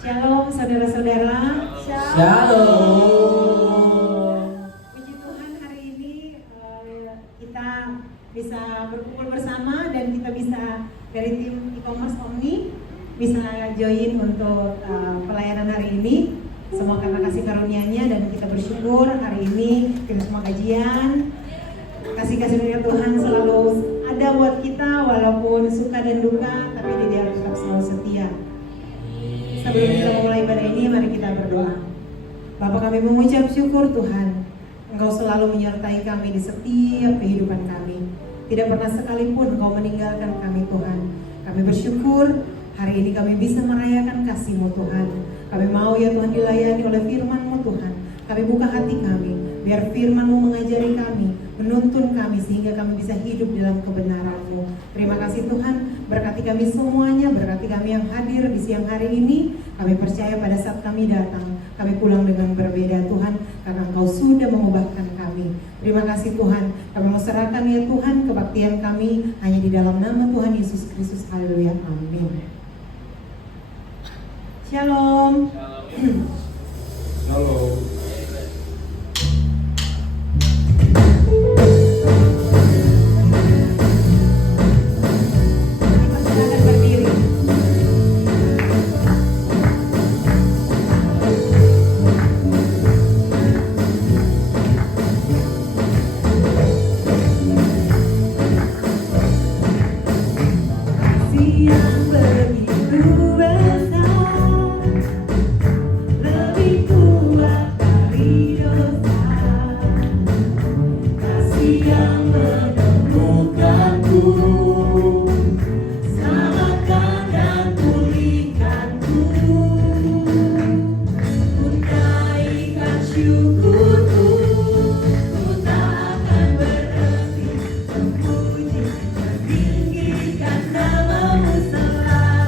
Shalom saudara-saudara. Shalom. Puji Tuhan hari ini kita bisa berkumpul bersama dan kita bisa dari tim e-commerce Omni bisa join untuk pelayanan hari ini. Semua karena kasih karunia-Nya dan kita bersyukur hari ini kita semua kajian. Kasih karunia Tuhan selalu ada buat kita walaupun suka dan duka, tapi Dia tetap selalu setia. Sebelum kita memulai ibadah ini, mari kita berdoa. Bapa, kami mengucap syukur Tuhan, Engkau selalu menyertai kami di setiap kehidupan kami. Tidak pernah sekalipun Engkau meninggalkan kami Tuhan. Kami bersyukur hari ini kami bisa merayakan kasih-Mu Tuhan. Kami mau ya Tuhan dilayani oleh firman-Mu Tuhan. Kami buka hati kami, biar firman-Mu mengajari kami, menuntun kami sehingga kami bisa hidup dalam kebenaran-Mu. Terima kasih Tuhan, berkati kami semuanya, berkati kami yang hadir di siang hari ini. Kami percaya pada saat kami datang, kami pulang dengan berbeda Tuhan, karena Engkau sudah mengubahkan kami. Terima kasih Tuhan, kami mau serahkan ya Tuhan kebaktian kami hanya di dalam nama Tuhan Yesus Kristus. Haleluya, amin. Shalom. Shalom. Silakan berdiri. Siang begitu besar, lebih kuat dari dosa. Kasih yang menemukanku, selamatkan dan pulihkanku. Ku naikkan syukurku, ku tak akan berhenti memuji, meninggikan nama-Mu selalu.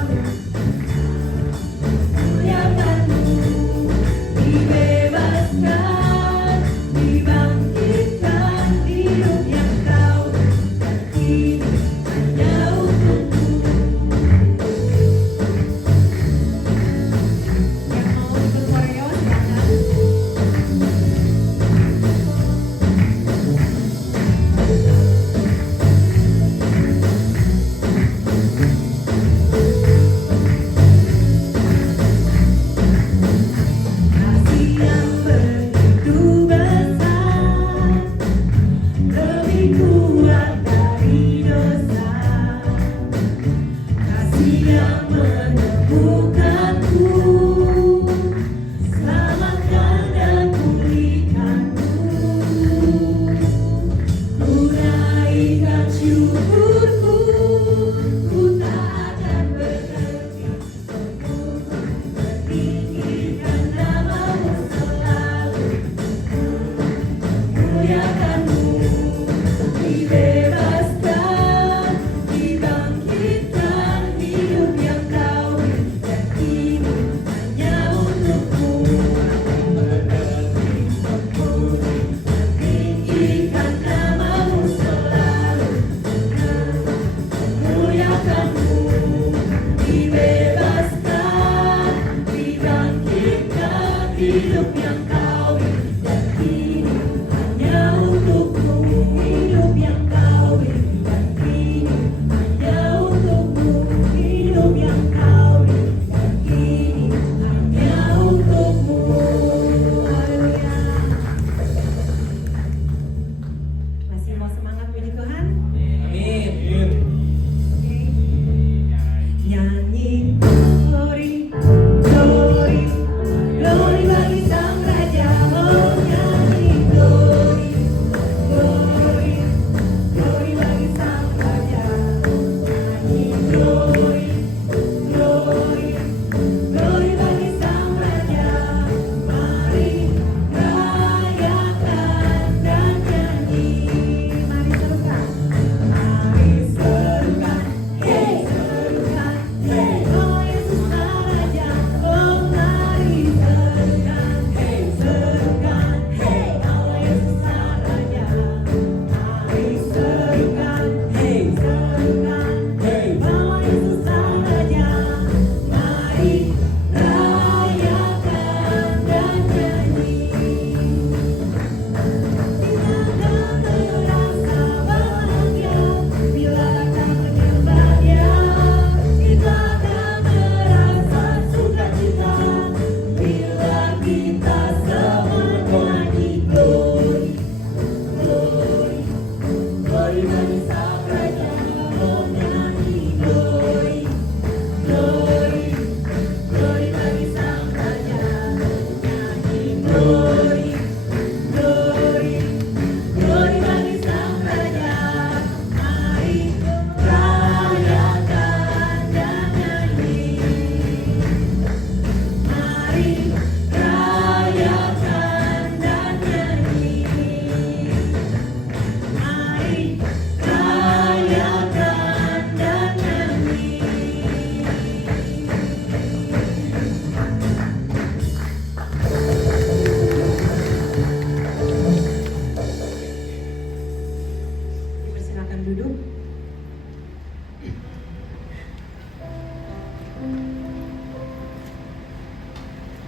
duduk.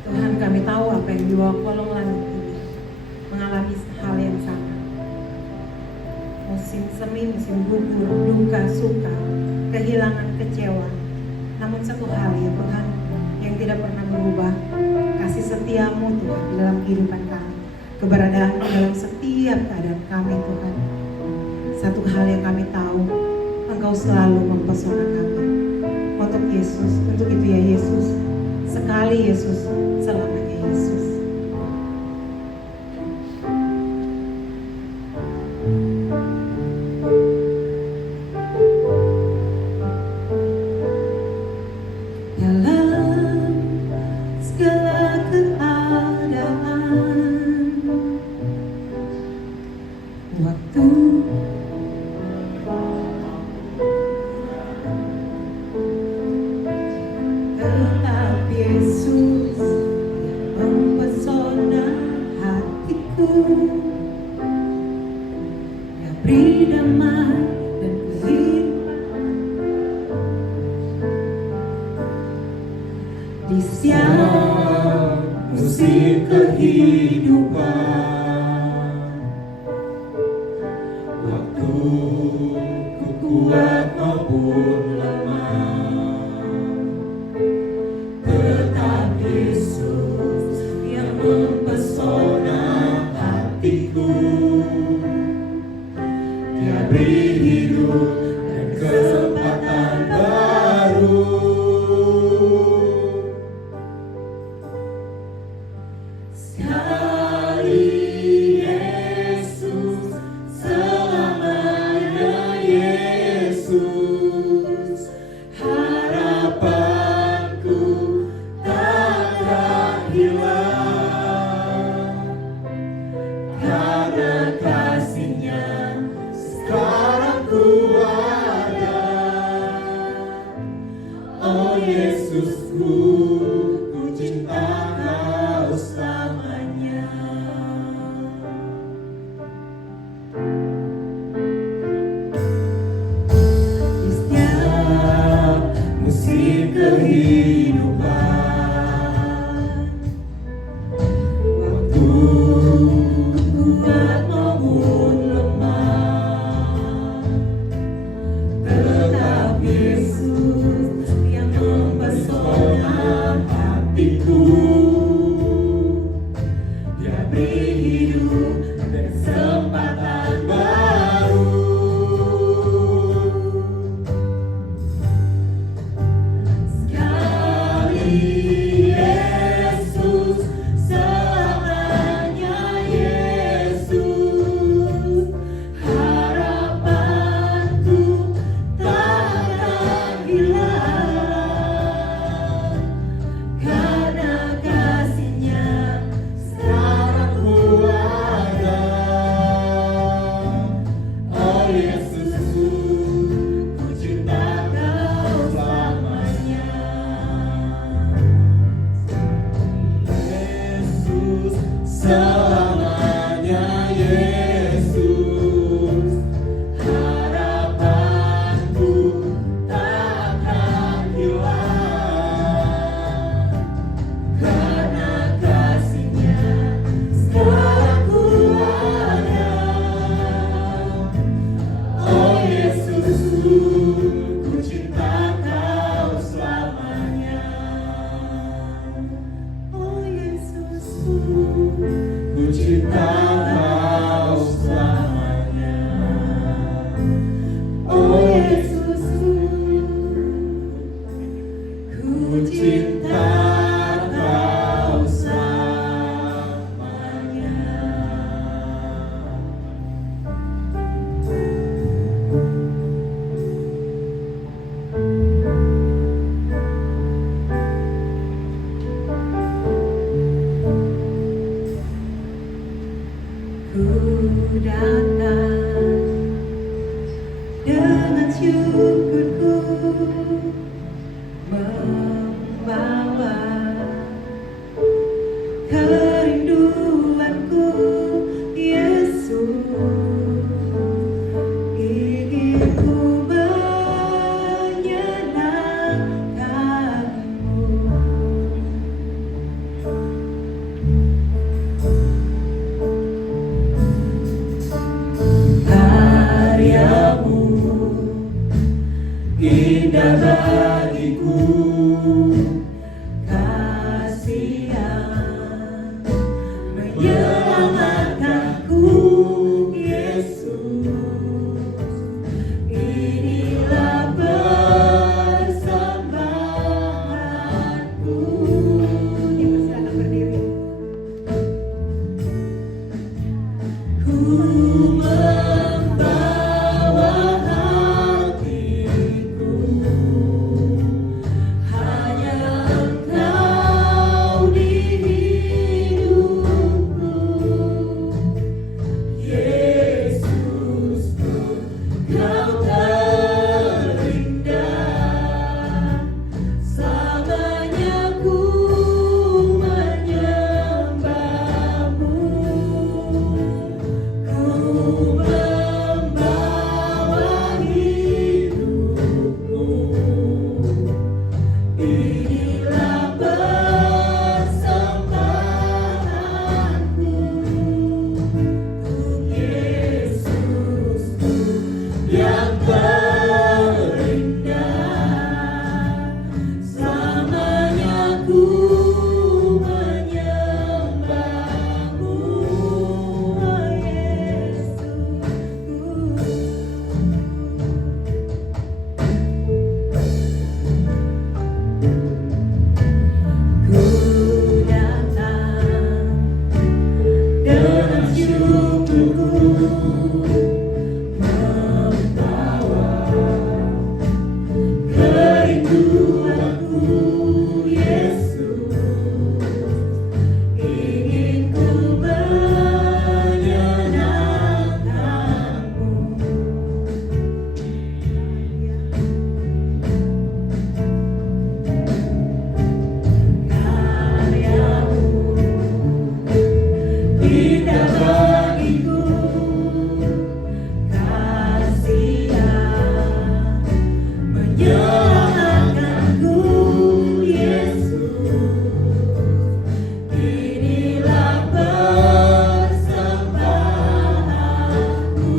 Tuhan, kami tahu apa yang di bawah kolong langit ini mengalami hal yang sama. Musim semi, musim gugur, duka, suka, kehilangan, kecewa. Namun satu hal ya Tuhan yang tidak pernah berubah, kasih setiamu Tuhan di dalam kehidupan kami, keberadaan dalam setiap keadaan kami Tuhan. Satu hal yang kami tahu, Engkau selalu mempesona kami. Untuk Yesus, untuk itu ya Yesus, sekali Yesus, selamanya Yesus. bagiku kasih yang menyelamatkanku, Yesus. Inilah persembahanku. Silakan berdiri. Ku membawa hatiku, hanya Engkau di hidupku, Yesusku, Kau terindah. Selamanya ku menyembahmu. Ku membawa hidupku, inilah persembahanku untuk Yesusku yang terindah. Selamanya ku menyembahmu, oh Yesus. Ku datang dengan syukurku, membawa kerinduanku, Yesus. Ingin ku menyenangkanmu. Karyamu indah bagiku, kasih yang menyelamatkanku, Yesus. Inilah persembahanku.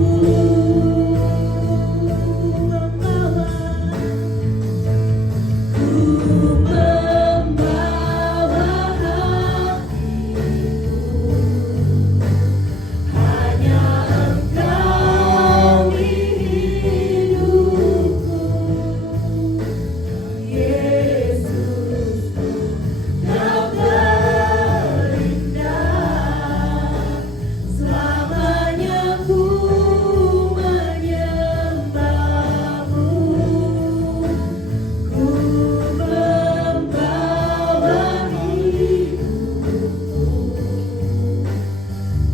Ku membawa hatiku, hanya Engkau di hidupku, Yesusku, Kau terindah. Selamanya ku menyembahmu. Ku membawa hidupku,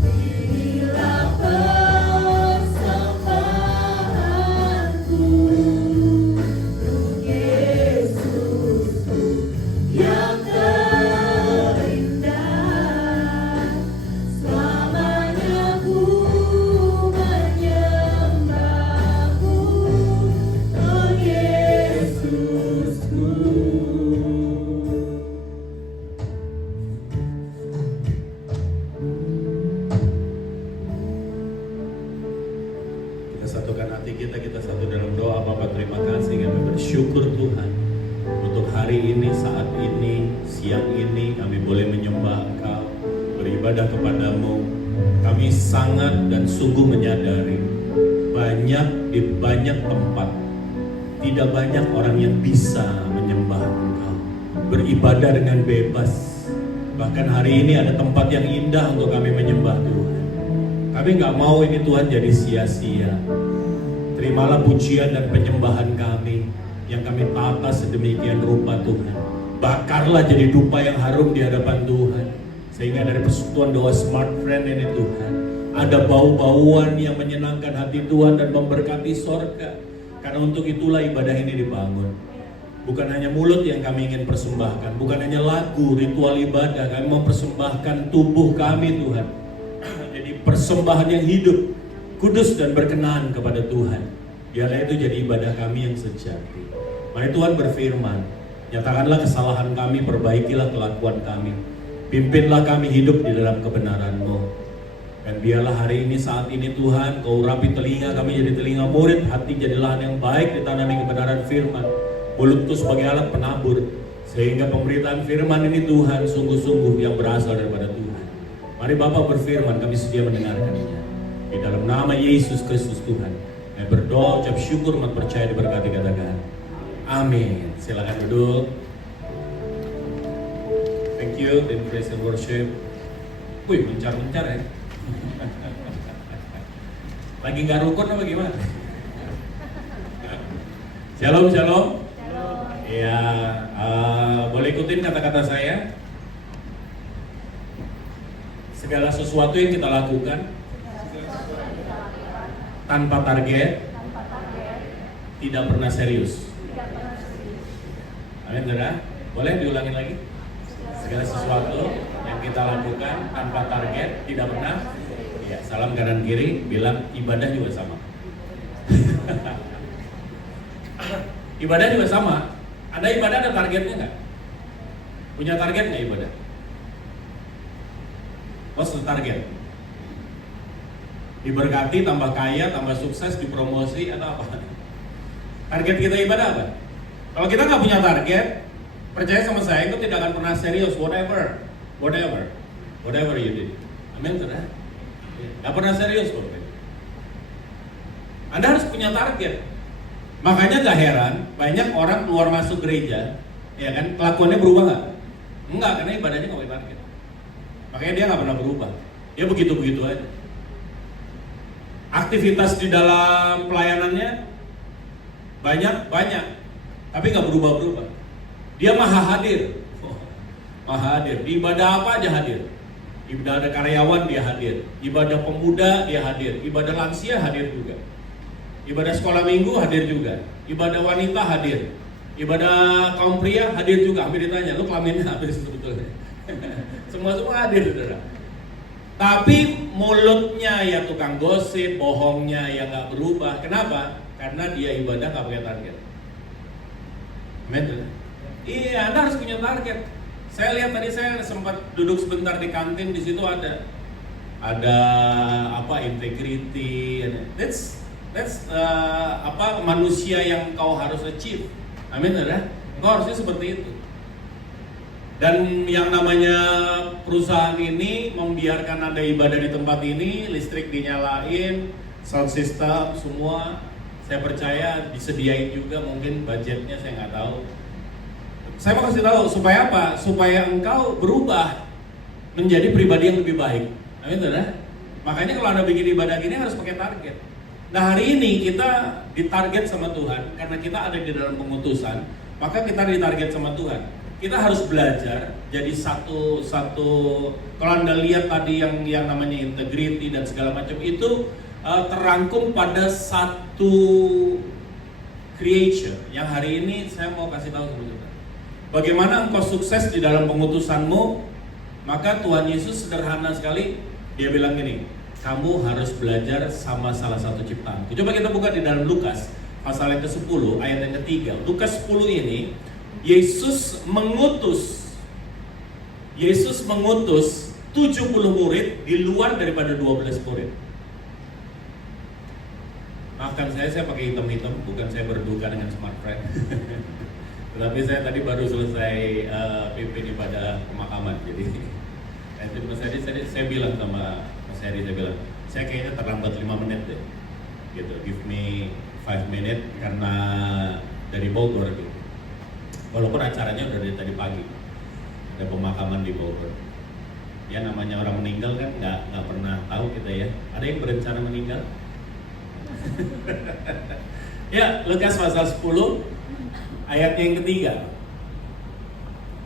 inilah persembahanku untuk Yesusku yang terindah. Selamanya ku menyembahmu, oh Yesusku. Kita satukan hati kita satu dalam doa. Bapa, terima kasih, kami bersyukur Tuhan untuk hari ini, saat ini, siang ini kami boleh menyembah Engkau, beribadah kepadamu. Kami sangat dan sungguh menyadari di banyak tempat tidak banyak orang yang bisa menyembah Engkau, beribadah dengan bebas. Bahkan hari ini ada tempat yang indah untuk kami menyembah Tuhan. Kami nggak mau ini Tuhan jadi sia-sia. Terimalah pujian dan penyembahan kami yang kami tata sedemikian rupa Tuhan. Bakarlah jadi dupa yang harum di hadapan Tuhan. Sehingga dari persekutuan doa Smart Friend ini Tuhan, ada bau-bauan yang menyenangkan hati Tuhan dan memberkati sorga. Karena untuk itulah ibadah ini dibangun. Bukan hanya mulut yang kami ingin persembahkan, bukan hanya lagu, ritual ibadah, kami mau persembahkan tubuh kami Tuhan. Jadi persembahan yang hidup, kudus dan berkenan kepada Tuhan. Biarlah itu jadi ibadah kami yang sejati. Mari Tuhan berfirman, nyatakanlah kesalahan kami, perbaikilah kelakuan kami. Pimpinlah kami hidup di dalam kebenaran-Mu. Dan biarlah hari ini, saat ini Tuhan, Kau urapi telinga kami jadi telinga murid, hati jadi lahan yang baik ditanami kebenaran firman. mulutku sebagai alat penabur, sehingga pemberitaan firman ini Tuhan sungguh-sungguh yang berasal daripada Tuhan. Mari Bapak berfirman, kami sedia mendengarkannya. Di dalam nama Yesus Kristus Tuhan, kami berdoa, ucap syukur, umat percaya diberkati, katakan amin. Silakan duduk. Thank you, then praise and worship. Wih, mencar-mencar ya. Lagi nggak rukun apa gimana? Shalom, shalom. Ya, boleh ikutin kata-kata saya. Segala sesuatu yang kita lakukan tanpa target, tidak pernah serius. Amin, saudara. Boleh diulangin lagi? Segala sesuatu yang kita lakukan tanpa target, tidak pernah. Ya, salam kanan kiri, bilang ibadah juga sama. Ibadah juga sama. Ada ibadah ada targetnya nggak? Punya target nggak ibadah? What's the target? Diberkati, tambah kaya, tambah sukses, dipromosi, atau apa? Target kita ibadah apa? Kalau kita nggak punya target, percaya sama saya, itu tidak akan pernah serius. Whatever you did. Amin, saudara. Nggak pernah serius kok. Anda harus punya target. Makanya gak heran banyak orang keluar masuk gereja, ya kan, kelakuannya berubah nggak? Enggak, karena ibadahnya nggak punya target. Makanya dia nggak pernah berubah. Dia begitu-begitu aja. Aktivitas di dalam pelayanannya banyak, tapi nggak berubah-berubah. Dia maha hadir. Maha hadir. Di ibadah apa aja hadir. Ibadah karyawan dia hadir. Ibadah pemuda dia hadir. Ibadah lansia hadir juga. Ibadah sekolah minggu hadir juga. Ibadah wanita hadir. Ibadah kaum pria hadir juga. Hampir ditanya, lu kelaminnya hadir sebetulnya. Semua hadir, saudara. Tapi mulutnya ya tukang gosip, bohongnya ya nggak berubah. Kenapa? Karena dia ibadah nggak punya target. Amin. Iya, Anda harus punya target. Saya lihat tadi, saya sempat duduk sebentar di kantin, di situ ada apa, integrity. That's manusia yang kau harus achieve. Amin, saudara. Kau harusnya seperti itu. Dan yang namanya perusahaan ini membiarkan ada ibadah di tempat ini, listrik dinyalain, sound system semua, saya percaya disediain juga, mungkin budgetnya saya nggak tahu. Saya mau kasih tahu supaya apa? Supaya engkau berubah menjadi pribadi yang lebih baik. Amin, saudara. Makanya kalau Anda bikin ibadah gini harus pakai target. Nah, hari ini kita ditarget sama Tuhan karena kita ada di dalam pengutusan, maka kita ditarget sama Tuhan. Kita harus belajar jadi satu. Kalau Anda lihat tadi yang namanya integrity dan segala macam itu terangkum pada satu creation yang hari ini saya mau kasih tahu sebetulnya. Bagaimana engkau sukses di dalam pengutusanmu? Maka Tuhan Yesus sederhana sekali, dia bilang gini, kamu harus belajar sama salah satu ciptaan. Coba kita buka di dalam Lukas pasal yang ke-10 ayat yang ketiga. Lukas 10 ini Yesus mengutus 70 murid di luar daripada 12 murid. Maafkan saya pakai hitam-hitam, bukan saya berduka dengan smart friend. Tetapi saya tadi baru selesai pimpin ibadah pemakaman. Jadi saya bilang sama Mas Heri, saya kayaknya terlambat 5 menit deh. Gitu, give me 5 minutes karena dari Bogor gitu. Walaupun acaranya udah dari tadi pagi, ada pemakaman di Bogor. Ya namanya orang meninggal kan nggak pernah tahu kita ya. Ada yang berencana meninggal? Ya, Lukas pasal 10 ayat yang ketiga.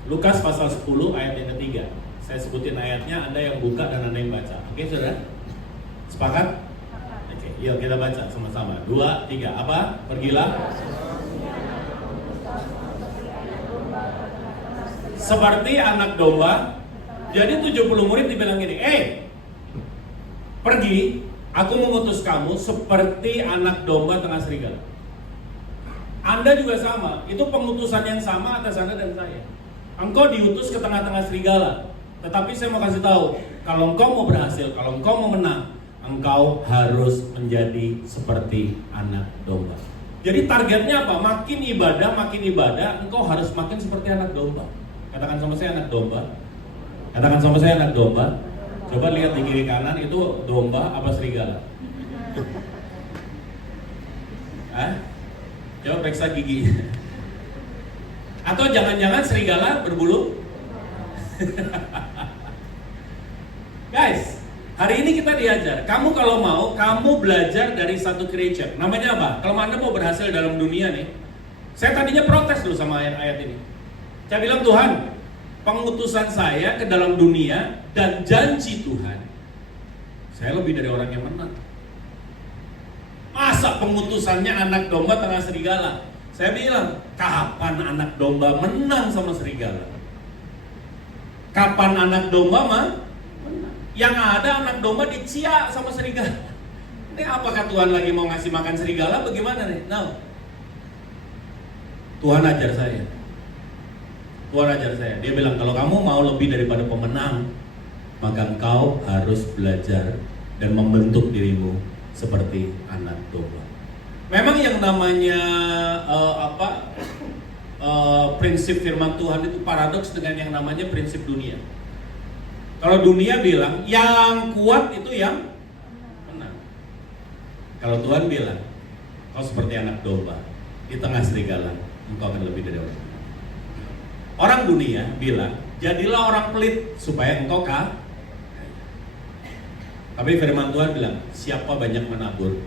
Lukas pasal 10 ayat yang ketiga. Saya sebutin ayatnya, Anda yang buka dan Anda yang baca. Oke, saudara? Sepakat? Oke, yuk kita baca sama-sama. 2, 3. Apa? Pergilah. Seperti anak domba. Jadi 70 murid dibilang gini, pergi, aku mengutus kamu seperti anak domba tengah serigala. Anda juga sama, itu pengutusan yang sama atas Anda dan saya. Engkau diutus ke tengah-tengah serigala. Tetapi saya mau kasih tahu, kalau engkau mau berhasil, kalau engkau mau menang, engkau harus menjadi seperti anak domba. Jadi targetnya apa? Makin ibadah, engkau harus makin seperti anak domba. Katakan sama saya anak domba. Katakan sama saya anak domba. Coba lihat di kiri kanan itu domba apa serigala? Hah? Coba periksa gigi. Atau jangan-jangan serigala berbulu? Guys, hari ini kita diajar, kamu kalau mau, kamu belajar dari satu creature. Namanya apa? Kalau Anda mau berhasil dalam dunia nih, saya tadinya protes dulu sama ayat-ayat ini. Saya bilang, Tuhan, pengutusan saya ke dalam dunia dan janji Tuhan, saya lebih dari orang yang menang. Masa pengutusannya anak domba tengah serigala? Saya bilang, kapan anak domba menang sama serigala? Kapan anak domba menang? Yang ada anak domba diciak sama serigala. Ini apakah Tuhan lagi mau ngasih makan serigala? Bagaimana nih? No. Tuhan ajar saya. Tuhan ajar saya. Dia bilang kalau kamu mau lebih daripada pemenang, maka engkau harus belajar dan membentuk dirimu seperti anak domba. Memang yang namanya prinsip firman Tuhan itu paradoks dengan yang namanya prinsip dunia. Kalau dunia bilang yang kuat itu yang menang. Kalau Tuhan bilang kau seperti anak domba di tengah serigala, engkau akan lebih dari orang. Orang dunia bilang jadilah orang pelit supaya engkau kaya. Tapi firman Tuhan bilang siapa banyak menabur,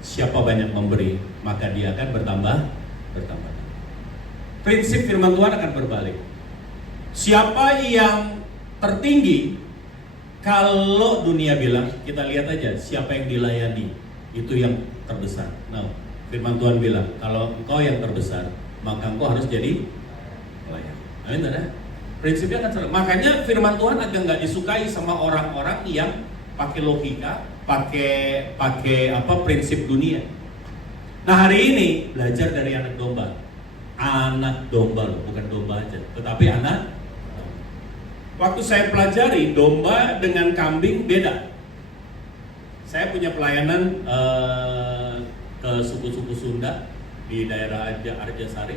siapa banyak memberi, maka dia akan bertambah. Prinsip firman Tuhan akan berbalik. Siapa yang tertinggi, kalau dunia bilang, kita lihat aja siapa yang dilayani, itu yang terbesar. Nah, firman Tuhan bilang, kalau engkau yang terbesar, maka engkau harus jadi pelayan. Amin, ada? Prinsipnya kan seru. Makanya firman Tuhan agak nggak disukai sama orang-orang yang pakai logika, pakai prinsip dunia. Nah, hari ini belajar dari anak domba. Anak domba loh, bukan domba aja, tetapi anak. Waktu saya pelajari domba dengan kambing beda. Saya punya pelayanan ke suku-suku Sunda di daerah Arjasari.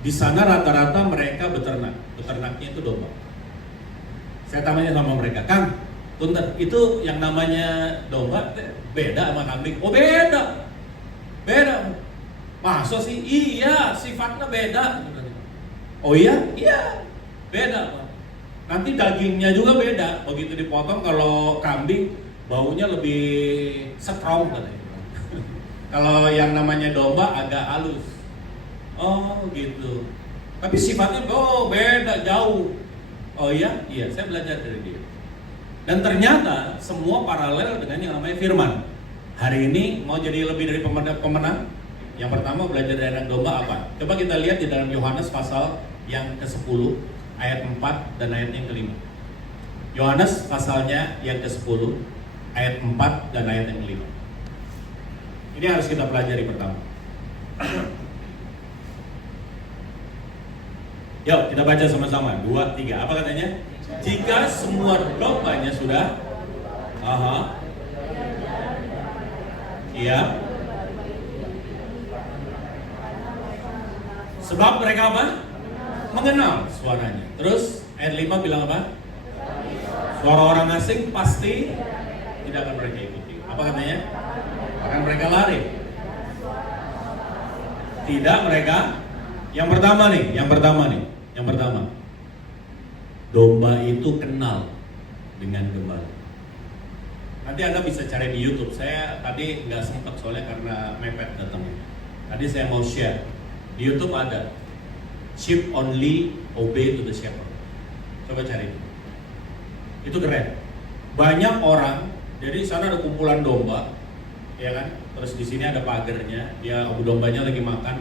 Di sana rata-rata mereka beternaknya itu domba. Saya tanya sama mereka, Kang, punten, itu yang namanya domba beda sama kambing? Oh beda. Masa sih? Iya, sifatnya beda. Oh iya? Iya, beda Pak. Nanti dagingnya juga beda. Begitu dipotong, kalau kambing baunya lebih strong katanya. Kalau yang namanya domba agak halus. Oh gitu. Tapi sifatnya beda jauh. Oh iya? Iya, saya belajar dari dia. Dan ternyata semua paralel dengan yang namanya firman. Hari ini mau jadi lebih dari pemenang. Yang pertama belajar dari anak domba apa? Coba kita lihat di dalam Yohanes pasal yang ke-10 ayat 4 dan ayat yang ke-5. Yohanes pasalnya yang ke-10 ayat 4 dan ayat yang ke-5. Ini harus kita pelajari pertama. Yuk kita baca sama-sama. 2, 3. Apa katanya? Jika semua dombanya sudah iya. Sebab mereka apa? Mengenal suaranya. Terus ayat 5 bilang apa? Suara orang asing pasti tidak akan mereka ikuti. Apa katanya? Akan mereka lari. Tidak mereka. Yang pertama. Domba itu kenal dengan gembala. Nanti Anda bisa cari di YouTube. Saya tadi nggak sempat soalnya karena mepet datangnya. Tadi saya mau share. Di YouTube ada sheep only obey to the shepherd. Coba cari. Itu keren. Banyak orang, jadi di sana ada kumpulan domba, ya kan? Terus di sini ada pagarnya, dia dombanya lagi makan.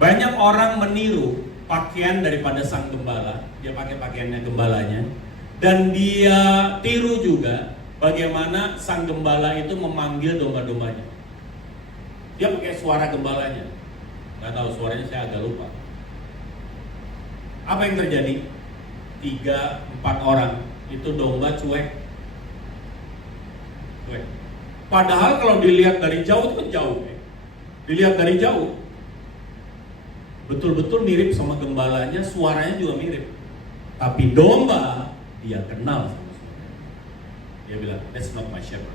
Banyak orang meniru pakaian daripada sang gembala. Dia pakai pakaiannya gembalanya, dan dia tiru juga bagaimana sang gembala itu memanggil domba-dombanya. Dia pakai suara gembalanya. Gak tahu suaranya, saya agak lupa. Apa yang terjadi? 3-4 orang itu domba cuek. Padahal kalau dilihat dari jauh itu kan jauh. Dilihat dari jauh, betul-betul mirip sama gembalanya, suaranya juga mirip. Tapi domba, dia kenal sama suaranya. Dia bilang, that's not my shepherd.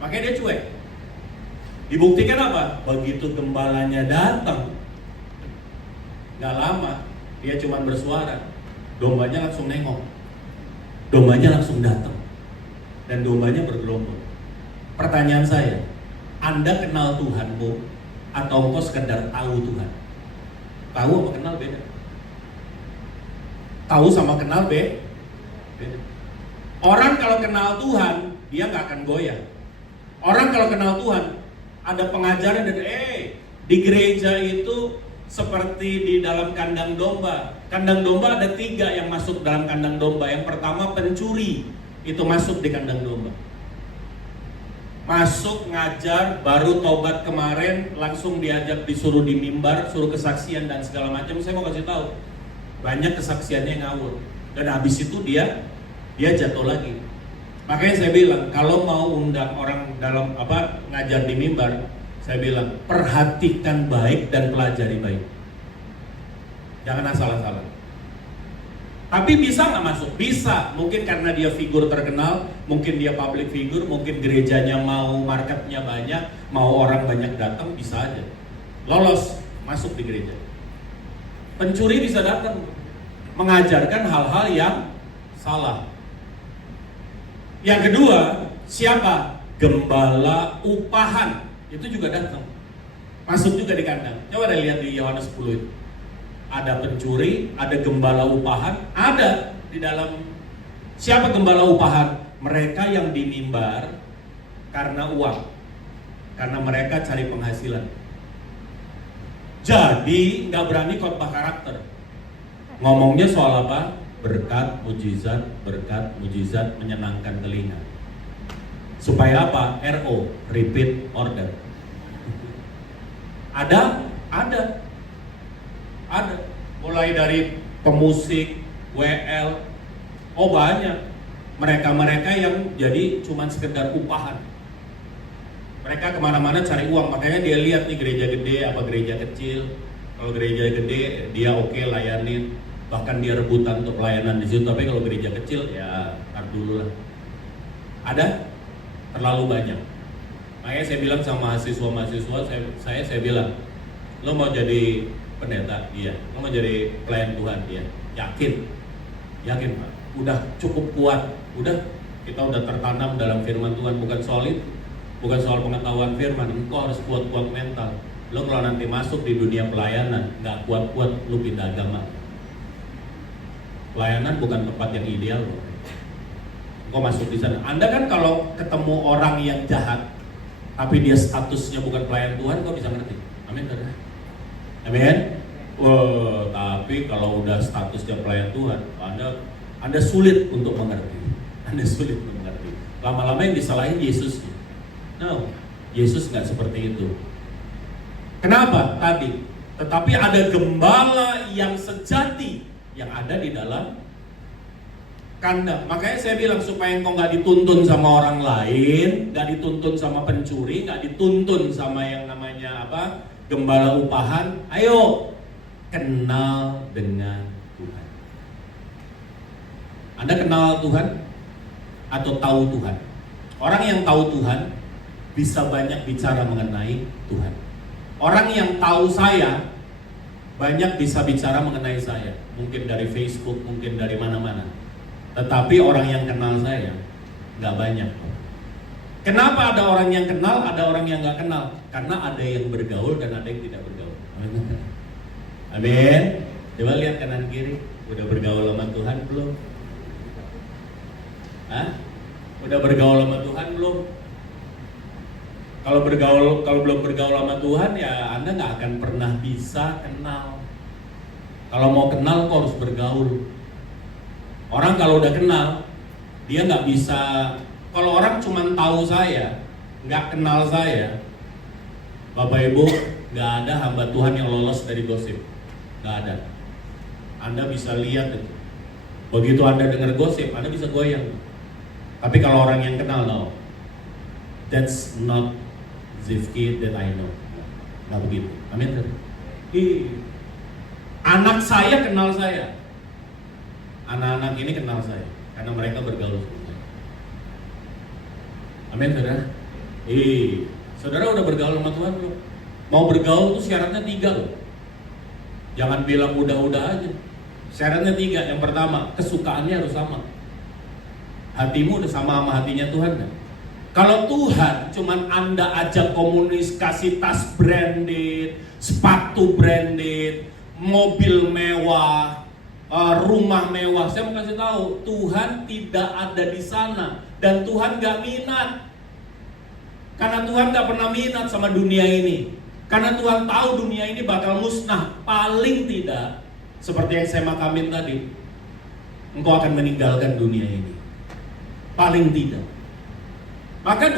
Makanya dia cuek. Dibuktikan apa? Begitu gembalanya datang, gak lama, dia cuma bersuara. Dombanya langsung nengok. Dombanya langsung datang. Dan dombanya bergerombol. Pertanyaan saya, Anda kenal Tuhanmu atau engkau sekedar tahu Tuhan? Tahu apa kenal beda? Tahu sama kenal beda. Orang kalau kenal Tuhan, dia nggak akan goyah. Orang kalau kenal Tuhan, ada pengajaran dari di gereja itu seperti di dalam kandang domba. Kandang domba ada 3 yang masuk dalam kandang domba. Yang pertama pencuri, itu masuk di kandang domba. Masuk ngajar, baru tobat kemarin, langsung diajak disuruh di mimbar, suruh kesaksian dan segala macam. Saya mau kasih tahu, banyak kesaksiannya yang ngawur. Dan habis itu dia jatuh lagi. Makanya saya bilang, kalau mau undang orang dalam ngajar di mimbar, saya bilang perhatikan baik dan pelajari baik. Jangan asal-asalan. Tapi bisa nggak masuk? Bisa. Mungkin karena dia figur terkenal, mungkin dia public figure, mungkin gerejanya mau marketnya banyak, mau orang banyak datang, bisa aja. Lolos, masuk di gereja. Pencuri bisa datang, mengajarkan hal-hal yang salah. Yang kedua, siapa? Gembala upahan. Itu juga datang. Masuk juga di kandang. Coba lihat di Yohanes 10 itu. Ada pencuri, ada gembala upahan, ada di dalam. Siapa gembala upahan? Mereka yang di mimbar karena uang, karena mereka cari penghasilan. Jadi nggak berani khotbah karakter. Ngomongnya soal apa? Berkat, mujizat menyenangkan telinga. Supaya apa? RO, repeat order. Ada. Mulai dari pemusik, WL, banyak. Mereka yang jadi cuman sekedar upahan. Mereka kemana-mana cari uang, makanya dia lihat nih gereja gede apa gereja kecil. Kalau gereja gede dia oke layanin, bahkan dia rebutan untuk pelayanan di situ. Tapi kalau gereja kecil ya tar dulu lah. Ada terlalu banyak. Makanya saya bilang sama mahasiswa saya bilang, lo mau jadi pendeta? Iya. Lo mau jadi pelayan Tuhan? Iya. Yakin Pak. Udah cukup kuat. Kita udah tertanam dalam firman Tuhan. Bukan soal itu, bukan soal pengetahuan firman. Engkau harus kuat mental. Lo kalau nanti masuk di dunia pelayanan nggak kuat, lo pindah agama. Pelayanan bukan tempat yang ideal loh. Engkau masuk di sana. Anda kan kalau ketemu orang yang jahat, tapi dia statusnya bukan pelayan Tuhan, kau bisa ngerti. Amin. Amin. Tapi kalau udah statusnya pelayan Tuhan, Anda sulit untuk mengerti. Lama-lama yang disalahin Yesusnya. No, Yesus nggak seperti itu. Kenapa? Tadi. Tetapi ada gembala yang sejati yang ada di dalam kandang. Makanya saya bilang supaya engkau nggak dituntun sama orang lain, nggak dituntun sama pencuri, nggak dituntun sama yang namanya gembala upahan. Ayo kenal dengan Tuhan. Anda kenal Tuhan atau tahu Tuhan? Orang yang tahu Tuhan bisa banyak bicara mengenai Tuhan. Orang yang tahu saya banyak bisa bicara mengenai saya. Mungkin dari Facebook, mungkin dari mana-mana. Tetapi orang yang kenal saya nggak banyak. Kenapa ada orang yang kenal, ada orang yang nggak kenal? Karena ada yang bergaul dan ada yang tidak bergaul. Amin. Coba lihat kanan kiri, udah bergaul sama Tuhan belum? Udah bergaul sama Tuhan belum? Kalau belum bergaul sama Tuhan, ya Anda nggak akan pernah bisa kenal. Kalau mau kenal, kok harus bergaul. Orang kalau udah kenal, dia nggak bisa. Kalau orang cuma tahu saya, nggak kenal saya, Bapak Ibu, nggak ada hamba Tuhan yang lolos dari gosip. Nggak ada. Anda bisa lihat itu. Begitu Anda dengar gosip, Anda bisa goyang. Tapi kalau orang yang kenal, no. That's not Zifki that I know. Nggak begitu. Amin. Anak saya kenal saya. Anak-anak ini kenal saya karena mereka bergaul sama saya. Amin, saudara. Saudara udah bergaul sama Tuhan belum? Mau bergaul tuh syaratnya 3 loh. Jangan bilang udah-udah aja. Syaratnya 3. Yang pertama, kesukaannya harus sama. Hatimu udah sama hatinya Tuhan kan? Kalau Tuhan cuman Anda ajak komunikasi tas branded, sepatu branded, mobil mewah, rumah mewah, saya mau kasih tahu, Tuhan tidak ada di sana dan Tuhan gak minat. Karena Tuhan gak pernah minat sama dunia ini. Karena Tuhan tahu dunia ini bakal musnah. Paling tidak, seperti yang saya makamin tadi, engkau akan meninggalkan dunia ini. Paling tidak. Maka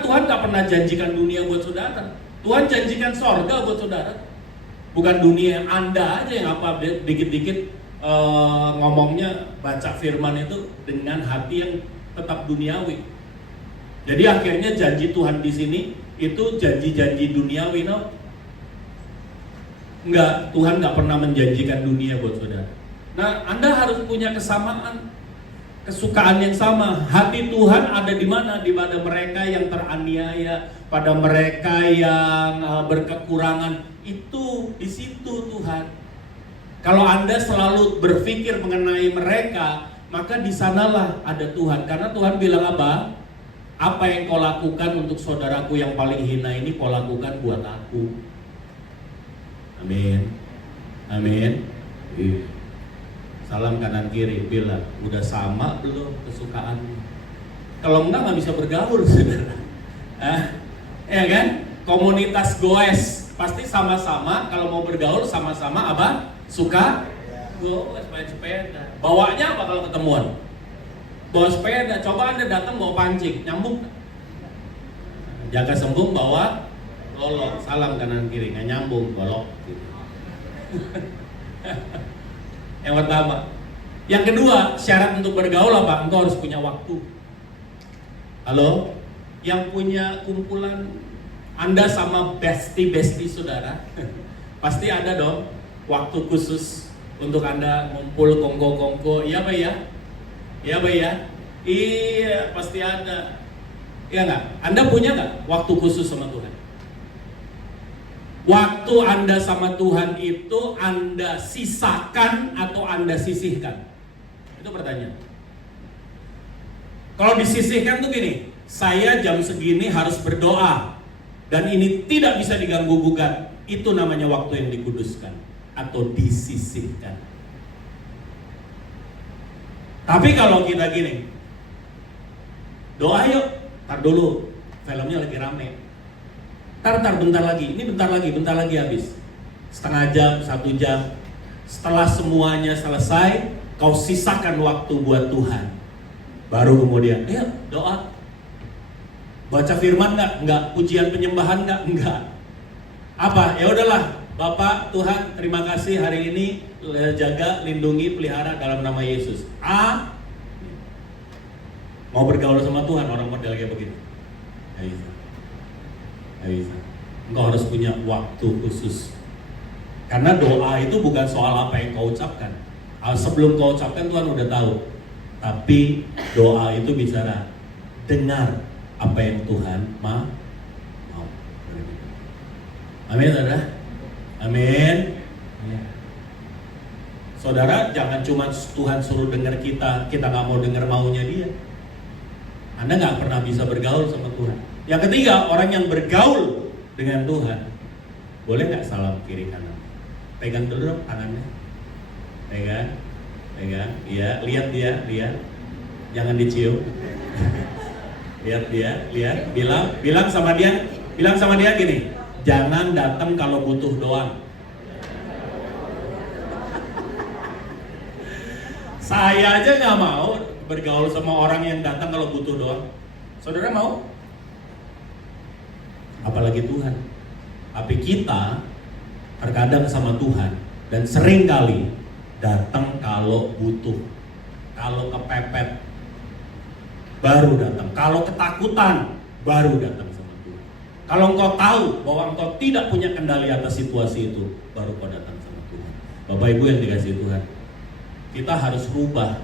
Tuhan gak pernah janjikan dunia buat saudara. Tuhan janjikan sorga buat saudara. Bukan dunia yang Anda aja yang apa dikit-dikit ngomongnya, baca firman itu dengan hati yang tetap duniawi. Jadi akhirnya janji Tuhan di sini itu janji-janji duniawi, no? Enggak, Tuhan nggak pernah menjanjikan dunia buat saudara. Nah, Anda harus punya kesamaan, kesukaan yang sama. Hati Tuhan ada di mana? Di pada mereka yang teraniaya, pada mereka yang berkekurangan. Itu di situ Tuhan. Kalau Anda selalu berpikir mengenai mereka, maka di sanalah ada Tuhan. Karena Tuhan bilang apa? Apa yang kau lakukan untuk saudaraku yang paling hina ini, kau lakukan buat aku. Amin. Amin. Salam kanan kiri, bilang udah sama belum kesukaanmu? Kalau enggak nggak bisa bergaul, saudara. Ya kan? Komunitas goes pasti sama-sama. Kalau mau bergaul sama-sama apa? Suka goes, main sepeda. Bawanya apa kalau ketemuan? Bawa sepeda. Coba Anda datang bawa pancing, nyambung. Jaga sembung bawa lolok. Salam kanan kiri, nggak nyambung, golok. Gitu. Yang pertama. Yang kedua, syarat untuk bergaul apa? Engkau harus punya waktu. Halo? Yang punya kumpulan Anda sama bestie saudara, pasti ada dong waktu khusus untuk Anda ngumpul kongko-kongko. Iya Pak ya? Iya Pak ya? Iya, pasti ada. Iya nggak? Anda punya nggak waktu khusus sama Tuhan? Waktu Anda sama Tuhan itu Anda sisakan atau Anda sisihkan? Itu pertanyaan. Kalau disisihkan tuh gini, saya jam segini harus berdoa dan ini tidak bisa diganggu gugat. Itu namanya waktu yang dikuduskan atau disisihkan. Tapi kalau kita gini, doa yuk, tar dulu, filmnya lagi rame. Tar bentar lagi, ini bentar lagi habis. Setengah jam, 1 jam. Setelah semuanya selesai, kau sisakan waktu buat Tuhan. Baru kemudian, ayo doa. Baca firman enggak? Pujian penyembahan enggak? Apa? Ya udahlah, Bapak Tuhan, terima kasih hari ini jaga, lindungi, pelihara dalam nama Yesus. Mau bergaul sama Tuhan orang model kayak begitu? Nggak bisa. Nggak bisa. Engkau harus punya waktu khusus. Karena doa itu bukan soal apa yang kau ucapkan. Sebelum kau ucapkan Tuhan udah tahu. Tapi doa itu bicara dengar apa yang Tuhan mau. Amin, saudara. Amin. Saudara, jangan cuma Tuhan suruh dengar kita nggak mau dengar maunya Dia. Anda nggak pernah bisa bergaul sama Tuhan. Yang ketiga, orang yang bergaul dengan Tuhan, boleh nggak salam kiri kanan? Pegang dulu dong tangannya. Pegang. Iya, lihat dia, lihat. Jangan dicium. Lihat dia, lihat. Bilang sama dia gini. Jangan datang kalau butuh doang. Saya aja nggak mau bergaul sama orang yang datang kalau butuh doang. Saudara mau? Apalagi Tuhan. Tapi kita terkadang sama Tuhan dan sering kali datang kalau butuh, kalau kepepet baru datang, kalau ketakutan baru datang sama Tuhan. Kalau engkau tahu bahwa engkau tidak punya kendali atas situasi itu, baru kau datang sama Tuhan. Bapak Ibu yang dikasihi Tuhan, kita harus rubah.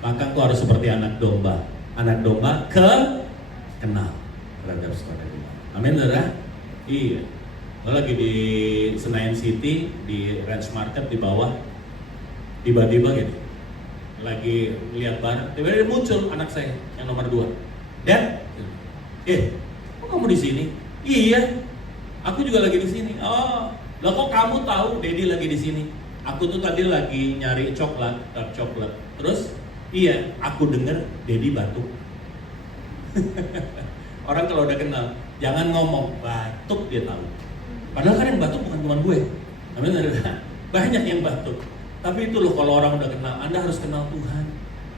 Maka engkau harus seperti anak domba. Anak domba kenal terhadap saudara kita. Amin, saudara? Iya. Lo lagi di Senayan City, di Ranch Market di bawah, tiba-tiba gitu, lagi lihat barang, tiba-tiba muncul anak saya yang nomor 2. Dad, kok kamu di sini? Iya, aku juga lagi di sini. Oh, lah kok kamu tahu Daddy lagi di sini? Aku tuh tadi lagi nyari coklat, dark coklat. Terus, iya, aku dengar Daddy batuk. Orang kalau udah kenal, jangan ngomong batuk dia tahu. Padahal kan yang batuk bukan cuma gue. Amin. Banyak yang batuk. Tapi itu loh, kalau orang udah kenal, Anda harus kenal Tuhan.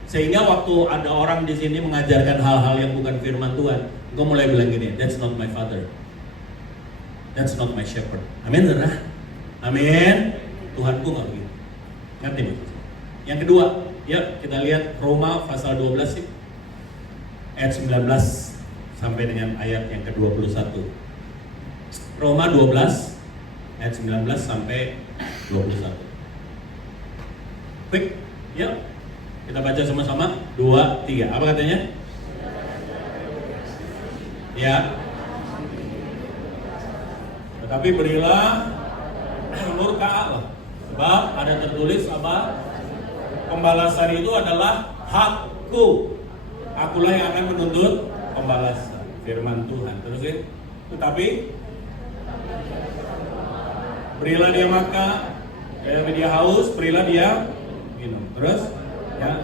Sehingga waktu ada orang di sini mengajarkan hal-hal yang bukan firman Tuhan, engkau mulai bilang gini, that's not my father. That's not my shepherd. Amin, saudara? Amin. Tuhanku nggak begitu. Ngerti maksudnya? Yang kedua, ya kita lihat Roma pasal 12 sih. Ayat 19 sampai dengan ayat yang ke-21. Roma 12 ayat 19 sampai 21. Quick, yuk kita baca sama-sama. 2, 3. Apa katanya? Ya. Tetapi berilah murka Allah. Sebab ada tertulis apa? Pembalasan itu adalah hakku. Akulah yang akan menuntut pembalasan. Firman Tuhan. Terusin. Tetapi berilah dia makan, dia haus, berilah dia minum. Terus, ya,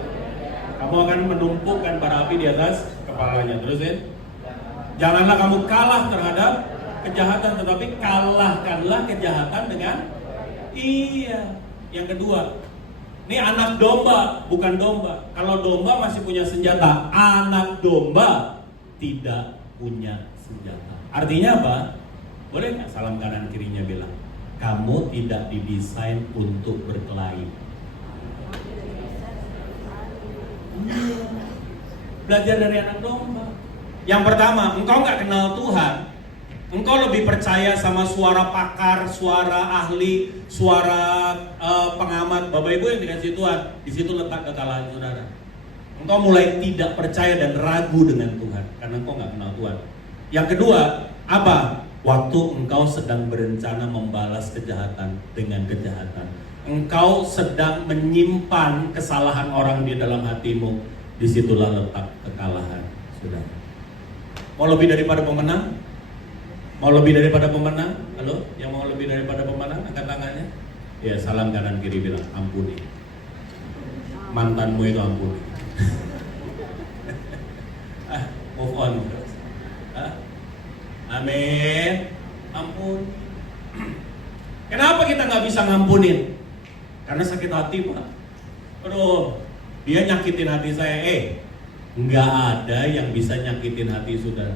kamu akan menumpukkan bara api di atas kepalanya. Terusin. Janganlah kamu kalah terhadap kejahatan, tetapi kalahkanlah kejahatan dengan Yang kedua, ini anak domba, bukan domba. Kalau domba masih punya senjata, anak domba tidak punya senjata. Artinya apa? Boleh nggak salam kanan kirinya bilang, kamu tidak didesain untuk berkelahi. Belajar dari anak domba. Yang pertama, engkau nggak kenal Tuhan, engkau lebih percaya sama suara pakar, suara ahli, suara pengamat. Bapak Ibu yang dikasih Tuhan, di situ letak kekalahan saudara. Engkau mulai tidak percaya dan ragu dengan Tuhan karena engkau nggak kenal Tuhan. Yang kedua, apa? Waktu engkau sedang berencana membalas kejahatan dengan kejahatan, engkau sedang menyimpan kesalahan orang di dalam hatimu, disitulah letak kekalahan saudara. Mau lebih daripada pemenang? Mau lebih daripada pemenang? Halo? Yang mau lebih daripada pemenang? Angkat tangannya. Ya, salam kanan kiri bilang, ampuni. Mantanmu itu ampuni. Move on. Amin. Ampun. Kenapa kita nggak bisa ngampunin? Karena sakit hati, Pak. Aduh, dia nyakitin hati saya. Nggak ada yang bisa nyakitin hati saudara.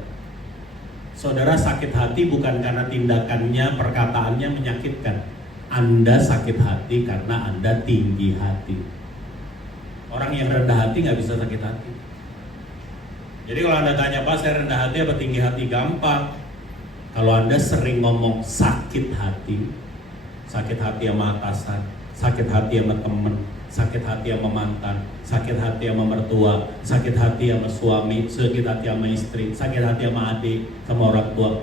Saudara sakit hati bukan karena tindakannya, perkataannya menyakitkan. Anda sakit hati karena Anda tinggi hati. Orang yang rendah hati nggak bisa sakit hati. Jadi kalau Anda tanya, Pak, saya rendah hati apa tinggi hati? Gampang. Kalau Anda sering ngomong sakit hati sama atasan, sakit hati sama temen, sakit hati sama mantan, sakit hati sama mertua, sakit hati sama suami, sakit hati sama istri, sakit hati sama adik, sama orang tua.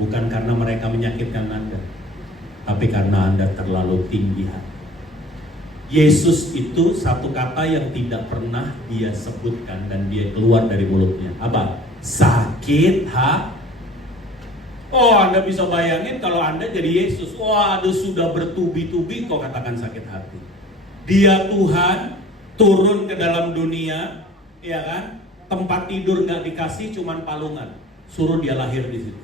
Bukan karena mereka menyakitkan Anda, tapi karena Anda terlalu tinggi hati. Yesus itu satu kata yang tidak pernah dia sebutkan dan dia keluar dari mulutnya. Apa? Sakit hati. Oh, Anda bisa bayangin kalau Anda jadi Yesus. Waduh, sudah bertubi-tubi kok katakan sakit hati. Dia Tuhan turun ke dalam dunia, ya kan? Tempat tidur nggak dikasih, cuman palungan. Suruh dia lahir di situ.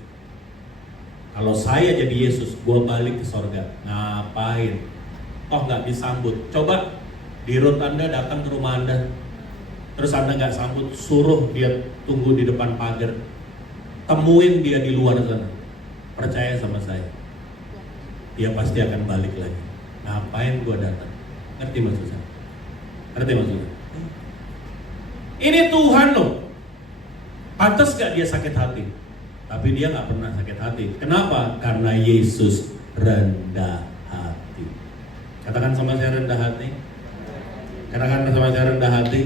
Kalau saya jadi Yesus, gua balik ke sorga. Ngapain? Oh, nggak disambut. Coba di root Anda datang ke rumah Anda, terus Anda nggak sambut, suruh dia tunggu di depan pagar. Temuin dia di luar sana. Percaya sama saya, dia pasti akan balik lagi. Ngapain gua datang? Ngerti maksudnya? Ngerti maksudnya? Ini Tuhan loh. Pantas gak dia sakit hati? Tapi dia gak pernah sakit hati. Kenapa? Karena Yesus rendah hati. Katakan sama saya rendah hati. Katakan sama saya rendah hati.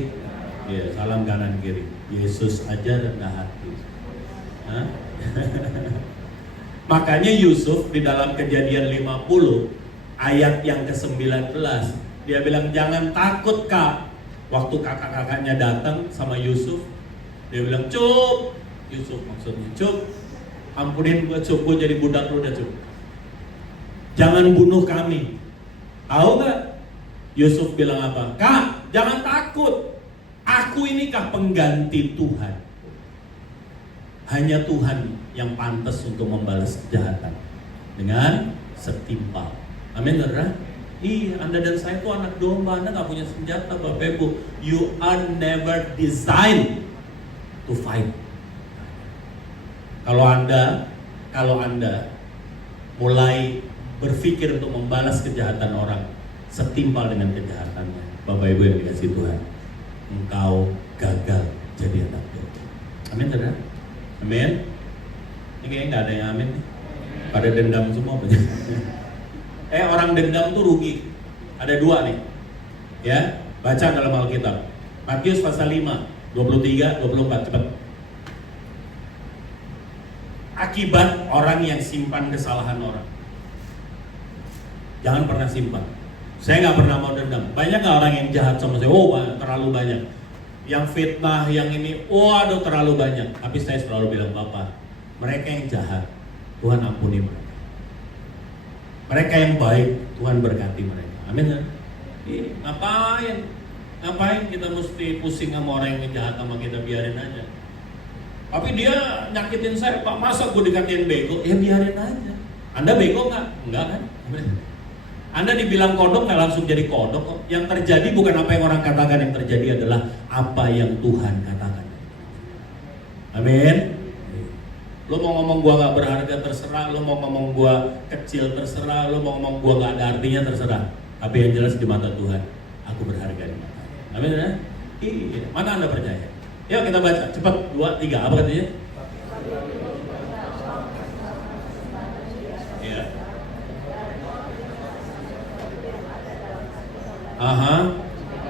Ya, salam kanan kiri. Yesus aja rendah hati. Hah? Makanya Yusuf di dalam Kejadian 50 ayat yang ke-19 dia bilang, jangan takut kak. Waktu kakak-kakaknya datang sama Yusuf, dia bilang, Cup, Yusuf maksudnya, Cup, ampunin gue Cup, gue jadi budak lu dah Cup. Jangan bunuh kami. Tahu gak? Yusuf bilang apa? Kak, jangan takut. Aku inikah pengganti Tuhan. Hanya Tuhan yang pantas untuk membalas kejahatan dengan setimpal. Amin, saudara? Iya, Anda dan saya itu anak domba. Anda gak punya senjata, Bapak Ibu. You are never designed to fight. Kalau Anda mulai berpikir untuk membalas kejahatan orang setimpal dengan kejahatannya, Bapak Ibu yang dikasih Tuhan, engkau gagal jadi anak domba. Amin, saudara? Amin. Ini kayaknya nggak ada yang amin nih. Pada dendam semua. Orang dendam tuh rugi. Ada dua nih. Ya, baca dalam Alkitab. Matius pasal 5, 23, 24, cepat. Akibat orang yang simpan kesalahan orang. Jangan pernah simpan. Saya nggak pernah mau dendam. Banyak nggak orang yang jahat sama saya? Oh, terlalu banyak. Yang fitnah, yang ini, waduh terlalu banyak. Tapi saya selalu bilang, Bapak, mereka yang jahat, Tuhan ampuni mereka. Mereka yang baik, Tuhan berkati mereka. Amin kan? Ngapain kita mesti pusing sama orang yang jahat sama kita, biarin aja. Tapi dia nyakitin saya, Pak, masa gue dikatain bego? Ya biarin aja. Anda bego nggak? Enggak kan? Anda dibilang kodok nggak langsung jadi kodok kok. Yang terjadi bukan apa yang orang katakan, yang terjadi adalah apa yang Tuhan katakan. Amin. Lo mau ngomong gua nggak berharga terserah, lo mau ngomong gua kecil terserah, lo mau ngomong gua nggak ada artinya terserah. Tapi yang jelas di mata Tuhan, aku berharga di mata. Amin ya? Iya. Mana Anda percaya? Yuk kita baca cepat 2, 3 apa katanya? Ya.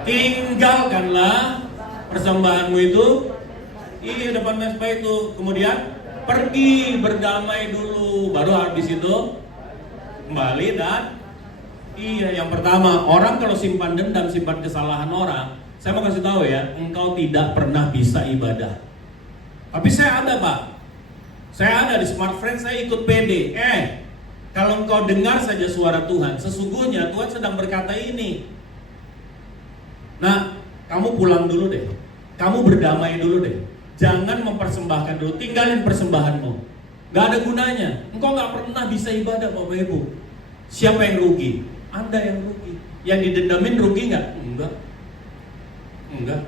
Tinggalkanlah persembahanmu itu depan mezbah itu, kemudian pergi berdamai dulu, baru habis itu kembali. Dan yang pertama, orang kalau simpan dendam, simpan kesalahan orang, saya mau kasih tahu ya, engkau tidak pernah bisa ibadah. Tapi saya ada, Pak, saya ada di Smart Friends, saya ikut PD. Kalau engkau dengar saja suara Tuhan, sesungguhnya Tuhan sedang berkata ini. Nah, kamu pulang dulu deh, kamu berdamai dulu deh, jangan mempersembahkan dulu, tinggalin persembahanmu, gak ada gunanya. Engkau gak pernah bisa ibadah, Bapak Ibu. Siapa yang rugi? Anda yang rugi. Yang didendamin rugi gak? Enggak.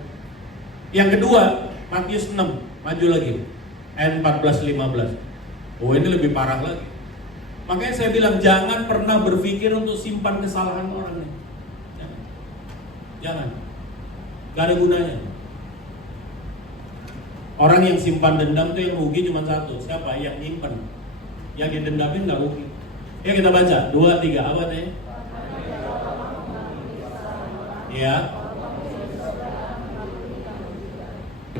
Yang kedua, Matius 6, maju lagi, ayat 14-15. Oh, ini lebih parah lagi. Makanya saya bilang jangan pernah berpikir untuk simpan kesalahan orang. Jangan. Gak ada gunanya. Orang yang simpan dendam tuh yang rugi cuma satu. Siapa? Yang nyimpen. Yang didendamin gak rugi. Ya kita baca 2, 3 apa nih? Ya.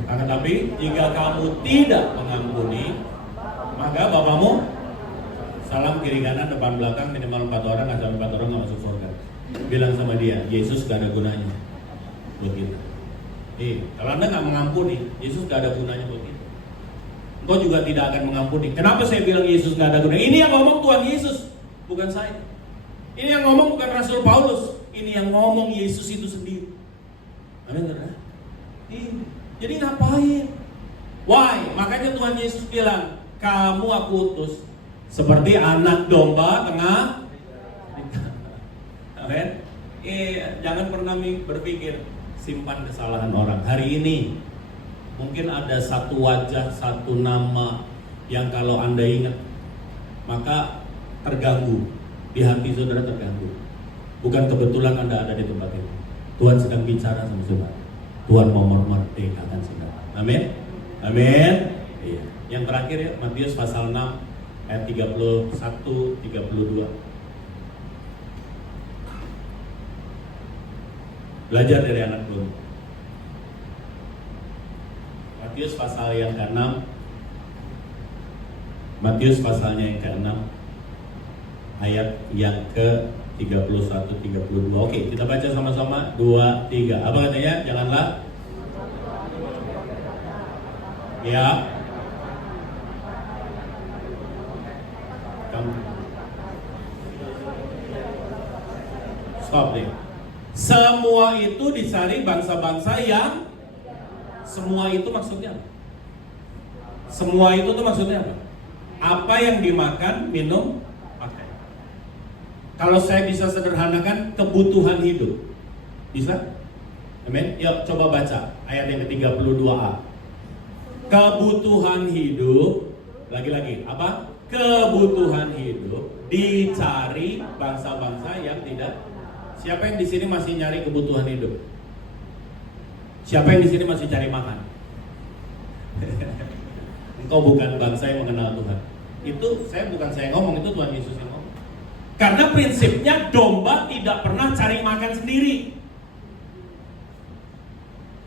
Akan tapi jika kamu tidak mengampuni, maka Bapamu, salam kiri kanan depan belakang minimal 4 orang, ada 4 orang gak masuk surga. Bilang sama dia, Yesus gak ada gunanya buat kita. Kalau Anda gak mengampuni, Yesus gak ada gunanya buat kita. Engkau juga tidak akan mengampuni. Kenapa saya bilang Yesus gak ada gunanya? Ini yang ngomong Tuhan Yesus, bukan saya. Ini yang ngomong bukan Rasul Paulus. Ini yang ngomong Yesus itu sendiri. Amin, saudara? Jadi ngapain? Why? Makanya Tuhan Yesus bilang, kamu aku utus seperti anak domba tengah. Amin. Jangan pernah berpikir simpan kesalahan orang. Hari ini mungkin ada satu wajah, satu nama yang kalau Anda ingat, maka terganggu, di hati saudara terganggu. Bukan kebetulan Anda ada di tempat itu. Tuhan sedang bicara sama saudara. Tuhan mau merdekakan saudara. Amin. Amin. Iya. Yang terakhir ya, Matius pasal 6 ayat 31 32. Belajar dari anak domba. Matius pasal yang ke-6. Matius pasalnya yang ke-6 ayat yang ke-31 32. Oke, kita baca sama-sama 2 3. Apa katanya? Janganlah ya. Stop deh. Semua itu dicari bangsa-bangsa yang semua itu maksudnya apa? Semua itu tuh maksudnya apa? Apa yang dimakan, minum, pakai. Kalau saya bisa sederhanakan, kebutuhan hidup. Bisa? Amin. Yuk coba baca ayat yang ke-32a. Kebutuhan hidup, lagi-lagi apa? Kebutuhan hidup dicari bangsa-bangsa yang tidak. Siapa yang di sini masih nyari kebutuhan hidup? Siapa yang di sini masih cari makan? Engkau bukan bangsa yang mengenal Tuhan. Itu saya ngomong, itu Tuhan Yesus yang ngomong. Karena prinsipnya domba tidak pernah cari makan sendiri.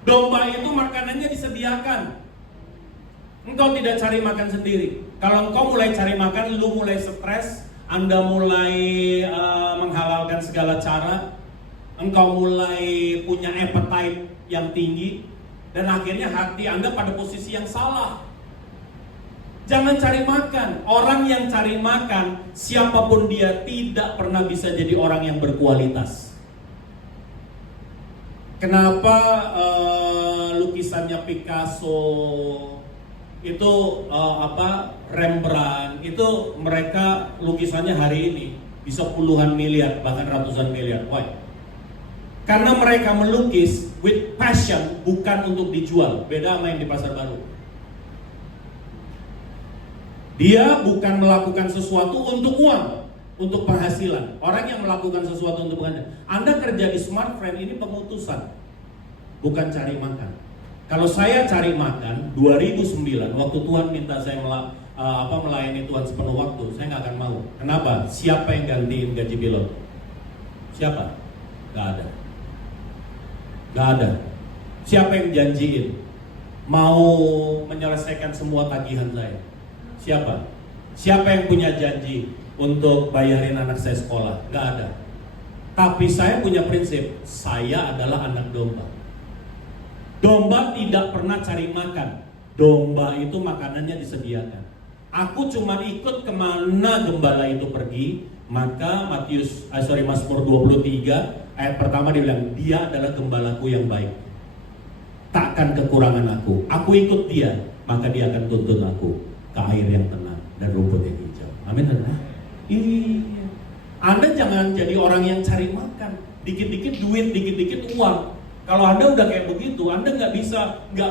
Domba itu makanannya disediakan. Engkau tidak cari makan sendiri. Kalau engkau mulai cari makan, lu mulai stres, Anda mulai menghalalkan segala cara, engkau mulai punya appetite yang tinggi, dan akhirnya hati Anda pada posisi yang salah. Jangan cari makan. Orang yang cari makan, siapapun dia, tidak pernah bisa jadi orang yang berkualitas. Kenapa lukisannya Picasso itu Rembrandt itu mereka lukisannya hari ini bisa puluhan miliar bahkan ratusan miliar? Why? Karena mereka melukis with passion, bukan untuk dijual. Beda sama yang di Pasar Baru. Dia bukan melakukan sesuatu untuk uang, untuk penghasilan. Orang yang melakukan sesuatu untuk penghasilan. Anda kerja di Smart Friend ini pengutusan, bukan cari makan. Kalau saya cari makan 2009, waktu Tuhan minta saya melayani Tuhan sepenuh waktu, saya nggak akan mau. Kenapa? Siapa yang gantiin gaji pilot? Siapa? Gak ada. Gak ada. Siapa yang janjiin mau menyelesaikan semua tagihan saya? Siapa? Siapa yang punya janji untuk bayarin anak saya sekolah? Gak ada. Tapi saya punya prinsip, saya adalah anak domba. Domba tidak pernah cari makan. Domba itu makanannya disediakan. Aku cuma ikut kemana gembala itu pergi. Maka Mazmur 23 ayat pertama dibilang, dia adalah gembalaku yang baik, takkan kekurangan aku. Aku ikut dia, maka dia akan tuntun aku ke air yang tenang dan rumput yang hijau. Amin. Iya. Anda jangan jadi orang yang cari makan, dikit-dikit duit, dikit-dikit uang. Kalau Anda udah kayak begitu, Anda nggak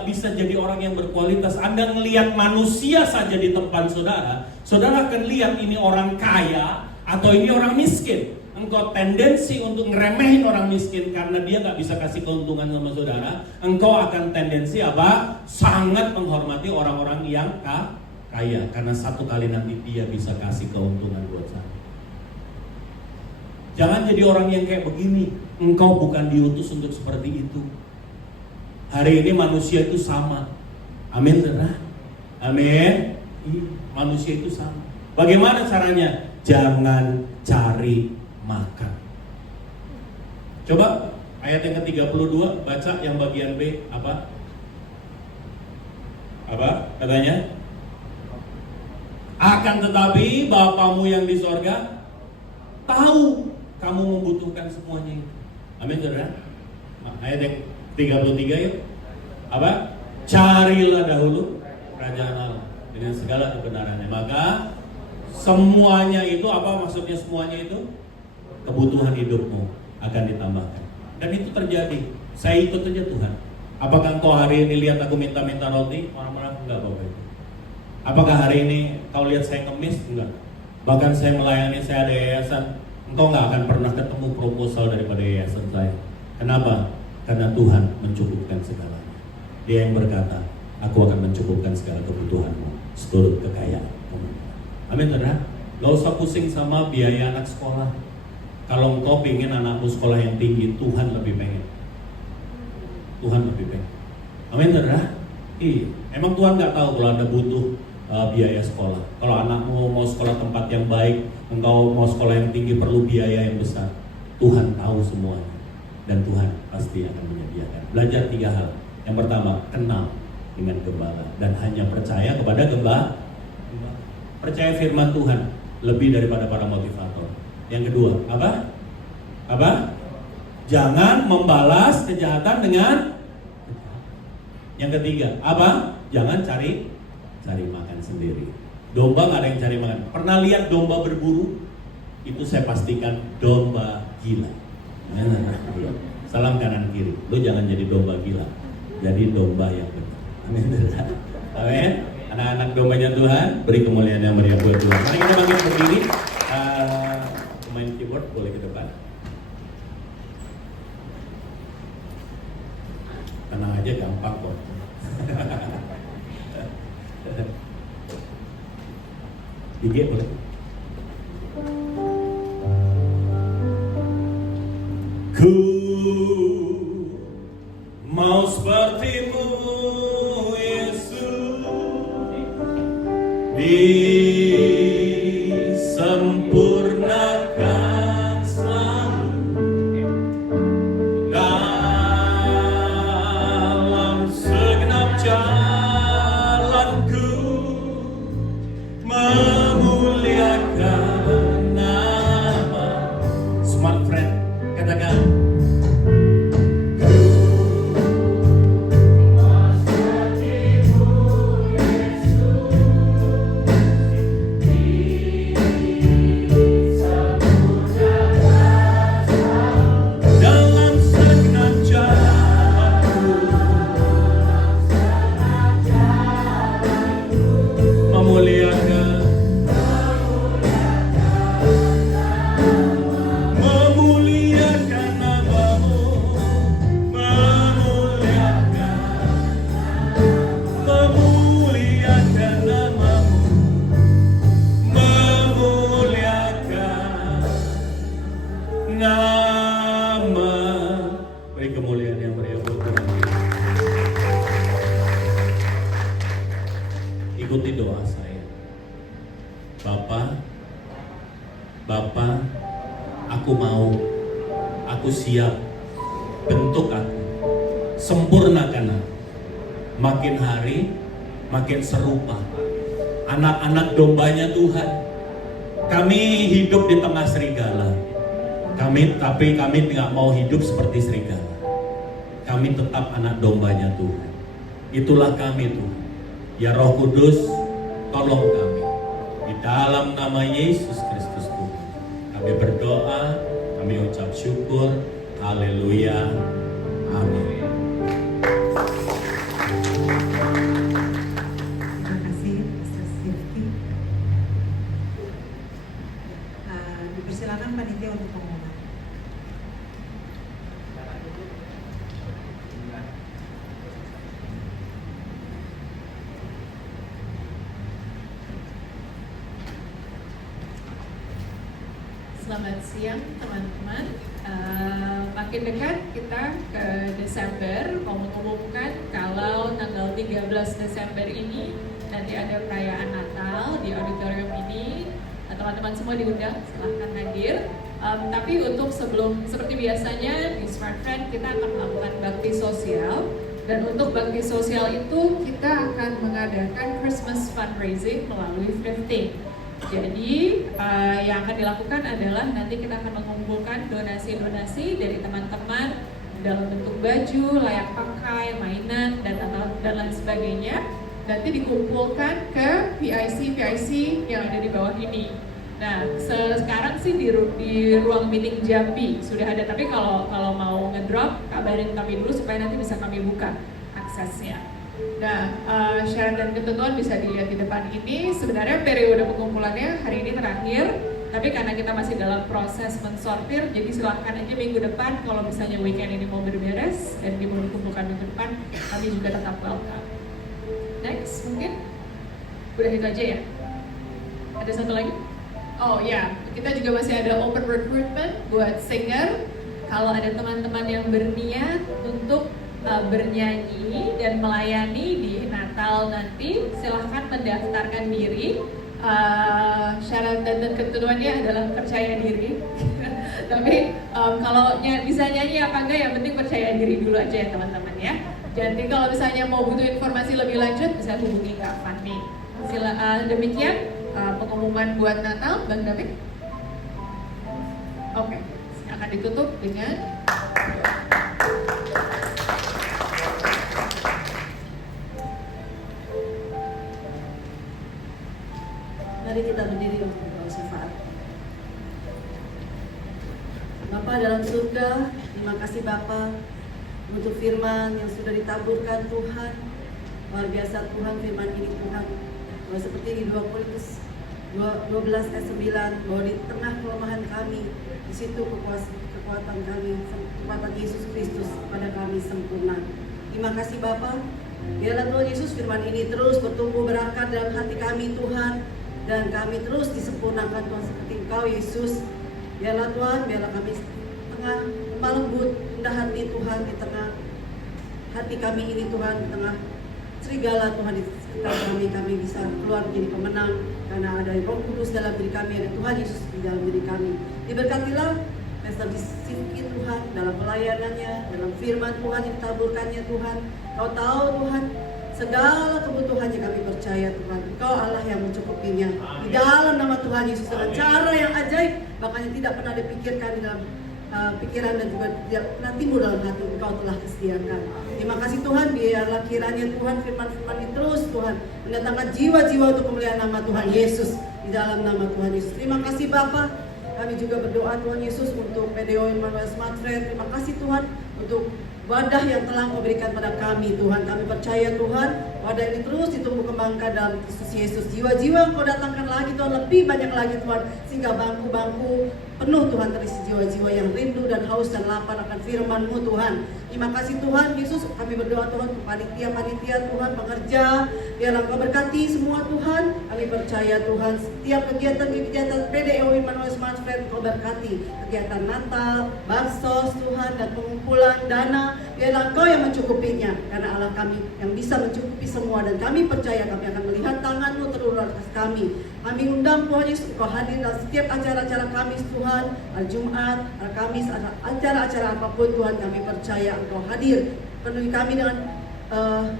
bisa jadi orang yang berkualitas. Anda ngelihat manusia saja di tempat saudara, saudara akan lihat ini orang kaya atau ini orang miskin. Engkau tendensi untuk ngeremehin orang miskin karena dia nggak bisa kasih keuntungan sama saudara. Engkau akan tendensi apa? Sangat menghormati orang-orang yang kaya karena satu kali nanti dia bisa kasih keuntungan buat saya. Jangan jadi orang yang kayak begini. Engkau bukan diutus untuk seperti itu. Hari ini manusia itu sama. Amin, saudara. Amin. Manusia itu sama. Bagaimana caranya? Jangan cari makan. Coba ayat yang ke-32, baca yang bagian B. Apa? Katanya? Akan tetapi Bapamu yang di sorga tahu kamu membutuhkan semuanya itu. Amin, saudara. Ayat yang 33 ya. Apa? Carilah dahulu kerajaan Allah dengan segala kebenarannya, maka semuanya itu, apa maksudnya semuanya itu? Kebutuhan hidupmu akan ditambahkan. Dan itu terjadi. Saya ikut aja Tuhan. Apakah engkau hari ini lihat aku minta-minta roti? Orang-orang enggak, Bapak Ibu. Apakah hari ini kau lihat saya ngemis? Enggak. Bahkan saya melayani, saya ada yayasan. Engkau nggak akan pernah ketemu proposal daripada yayasan saya. Kenapa? Karena Tuhan mencukupkan segalanya. Dia yang berkata, Aku akan mencukupkan segala kebutuhanmu seturut kekayaan. Amin, saudara. Gak usah pusing sama biaya anak sekolah. Kalau engkau ingin anakmu sekolah yang tinggi, Tuhan lebih pengen. Tuhan lebih pengen. Amin, saudara. Emang Tuhan nggak tahu kalau Anda butuh biaya sekolah. Kalau anakmu mau sekolah tempat yang baik, engkau mau sekolah yang tinggi perlu biaya yang besar. Tuhan tahu semuanya dan Tuhan pasti akan menyediakan. Belajar 3 hal. Yang pertama, kenal dengan gembala dan hanya percaya kepada gembala. Percaya firman Tuhan lebih daripada para motivator. Yang kedua, apa? Jangan membalas kejahatan dengan. Yang ketiga, apa? Jangan cari makan sendiri. Domba nggak ada yang cari makan. Pernah lihat domba berburu? Itu saya pastikan domba gila. Salam kanan kiri. Lu jangan jadi domba gila. Jadi domba yang benar. Amin. Anak-anak dombanya Tuhan, beri kemuliaan yang meriah buat Tuhan. Mari kita bangkit berdiri. Pemain keyboard boleh ke depan. Tenang aja, gampang kok. IG boleh. Ku mau sepertimu, Yesus, disempurnakan selalu dalam segenap jalanku, memuliakan nama. Smart friend, katakan. Ikuti doa saya. Bapa, aku mau, aku siap, bentuk aku, sempurnakan aku. Makin hari, makin serupa anak-anak dombanya Tuhan. Kami hidup di tengah serigala. Tapi kami tidak mau hidup seperti serigala. Kami tetap anak dombanya Tuhan. Itulah kami Tuhan. Ya Roh Kudus, tolong kami. Di dalam nama Yesus Kristus Tuhan, kami berdoa, kami ucap syukur. Haleluya. Amin. Terima kasih, Pastor Sirki. Dipersilakan panitia untuk pengumuman. Selamat siang teman-teman. Makin dekat kita ke Desember, mau mengumumkan kalau tanggal 13 Desember ini nanti ada perayaan Natal di auditorium ini. Teman-teman semua diundang, silahkan hadir. Tapi untuk seperti biasanya di Smart Friend kita akan melakukan bakti sosial. Dan untuk bakti sosial itu kita akan mengadakan Christmas fundraising melalui thrifting. Jadi yang akan dilakukan adalah nanti kita akan mengumpulkan donasi-donasi dari teman-teman dalam bentuk baju, layak pakai, mainan, dan lain sebagainya. Nanti dikumpulkan ke PIC yang ada di bawah ini. Nah, sekarang sih di ruang meeting Jambi sudah ada, tapi kalau mau ngedrop, kabarin kami dulu supaya nanti bisa kami buka aksesnya. Nah, syarat dan ketentuan bisa dilihat di depan ini. Sebenarnya periode pengumpulannya hari ini terakhir, tapi karena kita masih dalam proses mensortir, jadi silahkan aja minggu depan kalau misalnya weekend ini mau berberes dan mau dikumpulkan minggu depan, kami juga tetap welcome. Next mungkin. Udah itu aja ya? Ada satu lagi? Oh ya, kita juga masih ada open recruitment buat singer. Kalau ada teman-teman yang berniat untuk bernyanyi dan melayani di Natal nanti, silahkan mendaftarkan diri. Syarat dan ketentuannya adalah percaya diri. Tapi kalau bisa nyanyi apa enggak, yang penting percaya diri dulu aja ya teman-teman ya. Jadi kalau misalnya mau butuh informasi lebih lanjut, bisa hubungi Kak Fani. Demikian pengumuman buat Natal, Bang David. Oke, akan ditutup dengan mari kita berdiri untuk berdoa syafaat. Bapa dalam surga, terima kasih Bapa untuk firman yang sudah ditaburkan Tuhan. Luar biasa Tuhan firman ini Tuhan. Bahwa seperti di 2 Korintus 12 ayat 9, bahwa di tengah kelemahan kami, di situ kekuatan kami, kekuatan Yesus Kristus pada kami sempurna. Terima kasih Bapa. Biarlah Tuhan Yesus firman ini terus bertumbuh berakar dalam hati kami Tuhan, dan kami terus disempurnakan Tuhan seperti Engkau Yesus. Biarlah Tuhan, biarlah kami tengah lembut, rendah hati Tuhan, di tengah hati kami ini Tuhan, di tengah serigala Tuhan di sekitar kami bisa keluar menjadi pemenang karena ada Roh Kudus dalam diri kami, ada Tuhan Yesus di dalam diri kami. Diberkatilah Pastor Sifki Tuhan dalam pelayanannya, dalam firman Tuhan yang ditaburkannya Tuhan. Kau tahu Tuhan segala kebutuhannya, kami percaya Tuhan Engkau Allah yang mencukupinya. Di dalam nama Tuhan Yesus dengan cara yang ajaib, bahkan yang tidak pernah dipikirkan di dalam pikiran dan juga tidak pernah timbul dalam hati, Engkau telah kesediakan. Terima kasih Tuhan, biarlah kiranya Tuhan firman-firman ini terus Tuhan mendatangkan jiwa-jiwa untuk kemuliaan nama Tuhan Yesus di dalam nama Tuhan Yesus. Terima kasih Bapa. Kami juga berdoa Tuhan Yesus untuk PDO Emmanuel Smart Friend. Terima kasih Tuhan untuk wadah yang telah Kau berikan pada kami Tuhan. Kami percaya Tuhan, wadah ini terus ditumbuh kembangkan dalam Kristus Yesus. Jiwa-jiwa yang Kau datangkan lagi Tuhan, lebih banyak lagi Tuhan, sehingga bangku-bangku penuh Tuhan terisi jiwa-jiwa yang rindu dan haus dan lapar akan firman-Mu Tuhan. Terima kasih Tuhan Yesus. Kami berdoa Tuhan untuk panitia-panitia Tuhan, pengerja, biarlah Kau berkati semua Tuhan. Kami percaya Tuhan setiap kegiatan-kegiatan PDO Emmanuel Smart Friend Kau berkati, kegiatan Natal, bansos Tuhan, dan pengumpulan dana, biarlah Kau yang mencukupinya, karena Allah kami yang bisa mencukupi semua, dan kami percaya kami akan melihat tangan-Mu terulur atas kami. Kami undang Tuhan Yesus, Kau hadir dalam setiap acara-acara Kamis Tuhan, hari Jumat, hari Kamis, acara-acara apapun Tuhan, kami percaya Engkau hadir. Penuhi kami dengan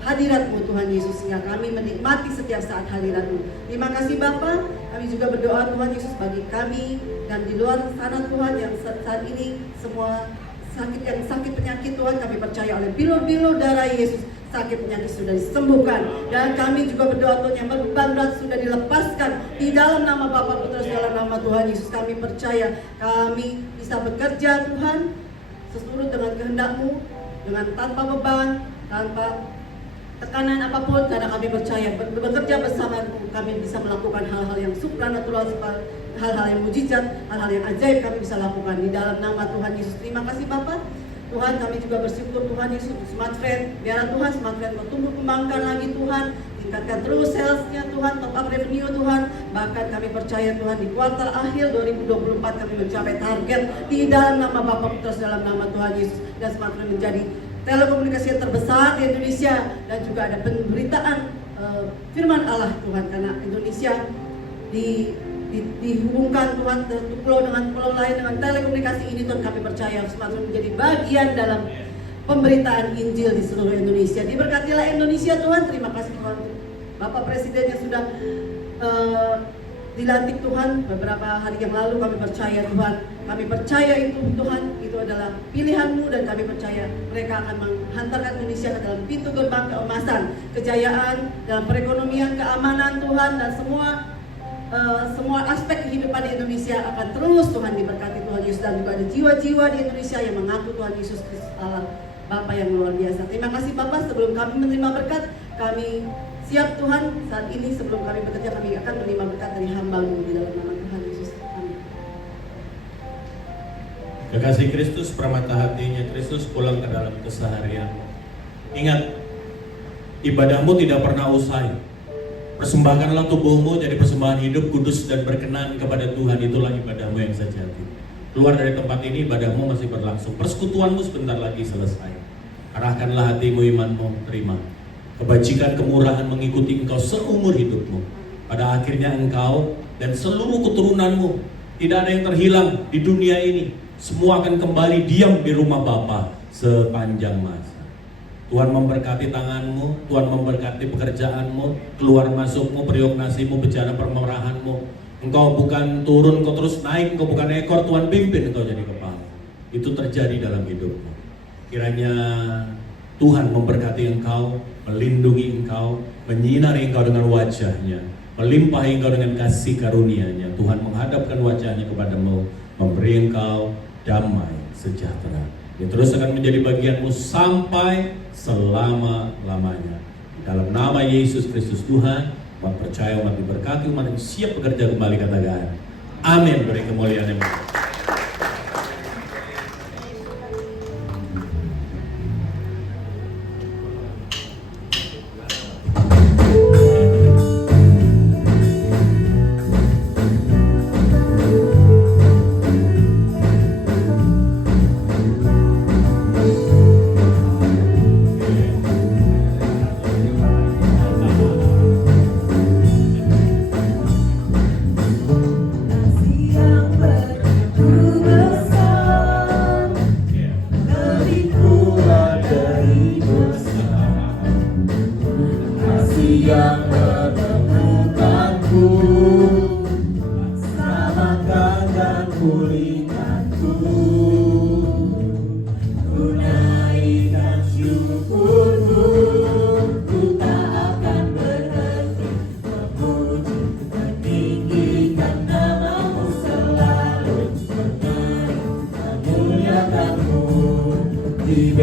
hadirat-Mu Tuhan Yesus, sehingga kami menikmati setiap saat hadirat-Mu. Terima kasih Bapa. Kami juga berdoa Tuhan Yesus bagi kami dan di luar sana Tuhan yang saat ini semua sakit penyakit Tuhan, kami percaya oleh bilur-bilur darah Yesus sakit penyakit sudah disembuhkan, dan kami juga berdoa Tuhan yang beban berat sudah dilepaskan di dalam nama Bapa, Putra, dalam nama Tuhan Yesus. Kami percaya kami bisa bekerja Tuhan sesuai dengan kehendak-Mu, dengan tanpa beban, tanpa tekanan apapun, karena kami percaya bekerja bersama-Mu kami bisa melakukan hal-hal yang supranatural, hal-hal yang mujizat, hal-hal yang ajaib kami bisa lakukan di dalam nama Tuhan Yesus. Terima kasih Bapa. Tuhan, kami juga bersyukur Tuhan Yesus Smart Friend. Biarlah Tuhan Smart Friend bertumbuh kembangkan lagi Tuhan, tingkatkan terus salesnya Tuhan, top up revenue Tuhan. Bahkan kami percaya Tuhan di kuartal akhir 2024 kami mencapai target di dalam nama Bapa, Putra, dalam nama Tuhan Yesus, dan Smart Friend menjadi telekomunikasi yang terbesar di Indonesia, dan juga ada pemberitaan firman Allah Tuhan, karena Indonesia dihubungkan Tuhan satu pulau dengan pulau lain dengan telekomunikasi ini Tuhan. Kami percaya semakin menjadi bagian dalam pemberitaan Injil di seluruh Indonesia. Diberkatilah Indonesia Tuhan. Terima kasih Tuhan Bapak Presiden yang sudah dilantik Tuhan beberapa hari yang lalu. Kami percaya Tuhan, kami percaya itu Tuhan, itu adalah pilihan-Mu, dan kami percaya mereka akan menghantarkan Indonesia ke dalam pintu gerbang keemasan, kejayaan dalam perekonomian, keamanan Tuhan, dan semua aspek kehidupan di Indonesia akan terus Tuhan diberkati Tuhan Yesus, dan juga ada jiwa-jiwa di Indonesia yang mengaku Tuhan Yesus Kristus Allah Bapa yang luar biasa. Terima kasih Bapak. Sebelum kami menerima berkat, kami siap Tuhan saat ini. Sebelum kami bekerja, kami akan menerima berkat dari hamba-Mu di dalam nama Tuhan Yesus. Amin. Kekasih Kristus, permata hatinya Kristus pulang ke dalam keseharian. Ingat, ibadahmu tidak pernah usai. Persembahkanlah tubuhmu jadi persembahan hidup, kudus dan berkenan kepada Tuhan. Itulah ibadahmu yang sejati. Keluar dari tempat ini, ibadahmu masih berlangsung. Persekutuanmu sebentar lagi selesai. Arahkanlah hatimu, imanmu, terima. Kebajikan, kemurahan mengikuti engkau seumur hidupmu. Pada akhirnya engkau dan seluruh keturunanmu, tidak ada yang terhilang di dunia ini. Semua akan kembali diam di rumah Bapa sepanjang masa. Tuhan memberkati tanganmu, Tuhan memberkati pekerjaanmu, keluar masukmu, periuk nasimu, bencana permerahanmu. Engkau bukan turun, engkau terus naik, engkau bukan ekor, Tuhan pimpin engkau jadi kepala. Itu terjadi dalam hidupmu. Kiranya Tuhan memberkati engkau, melindungi engkau, menyinari engkau dengan wajahnya, melimpahi engkau dengan kasih karunia-Nya. Tuhan menghadapkan wajahnya kepadamu, memberi engkau damai sejahtera. Dia terus akan menjadi bagianmu sampai selama-lamanya. Dalam nama Yesus Kristus Tuhan, umat percaya, umat diberkati, umat yang siap bekerja kembali, katakan amin. Beri kemuliaan yang yang menemukanku, selamatkan dan pulihkanku. Tunaikan syukurku, ku tak akan berhenti memuji, meninggikan namamu selalu, menari, memuliakanmu di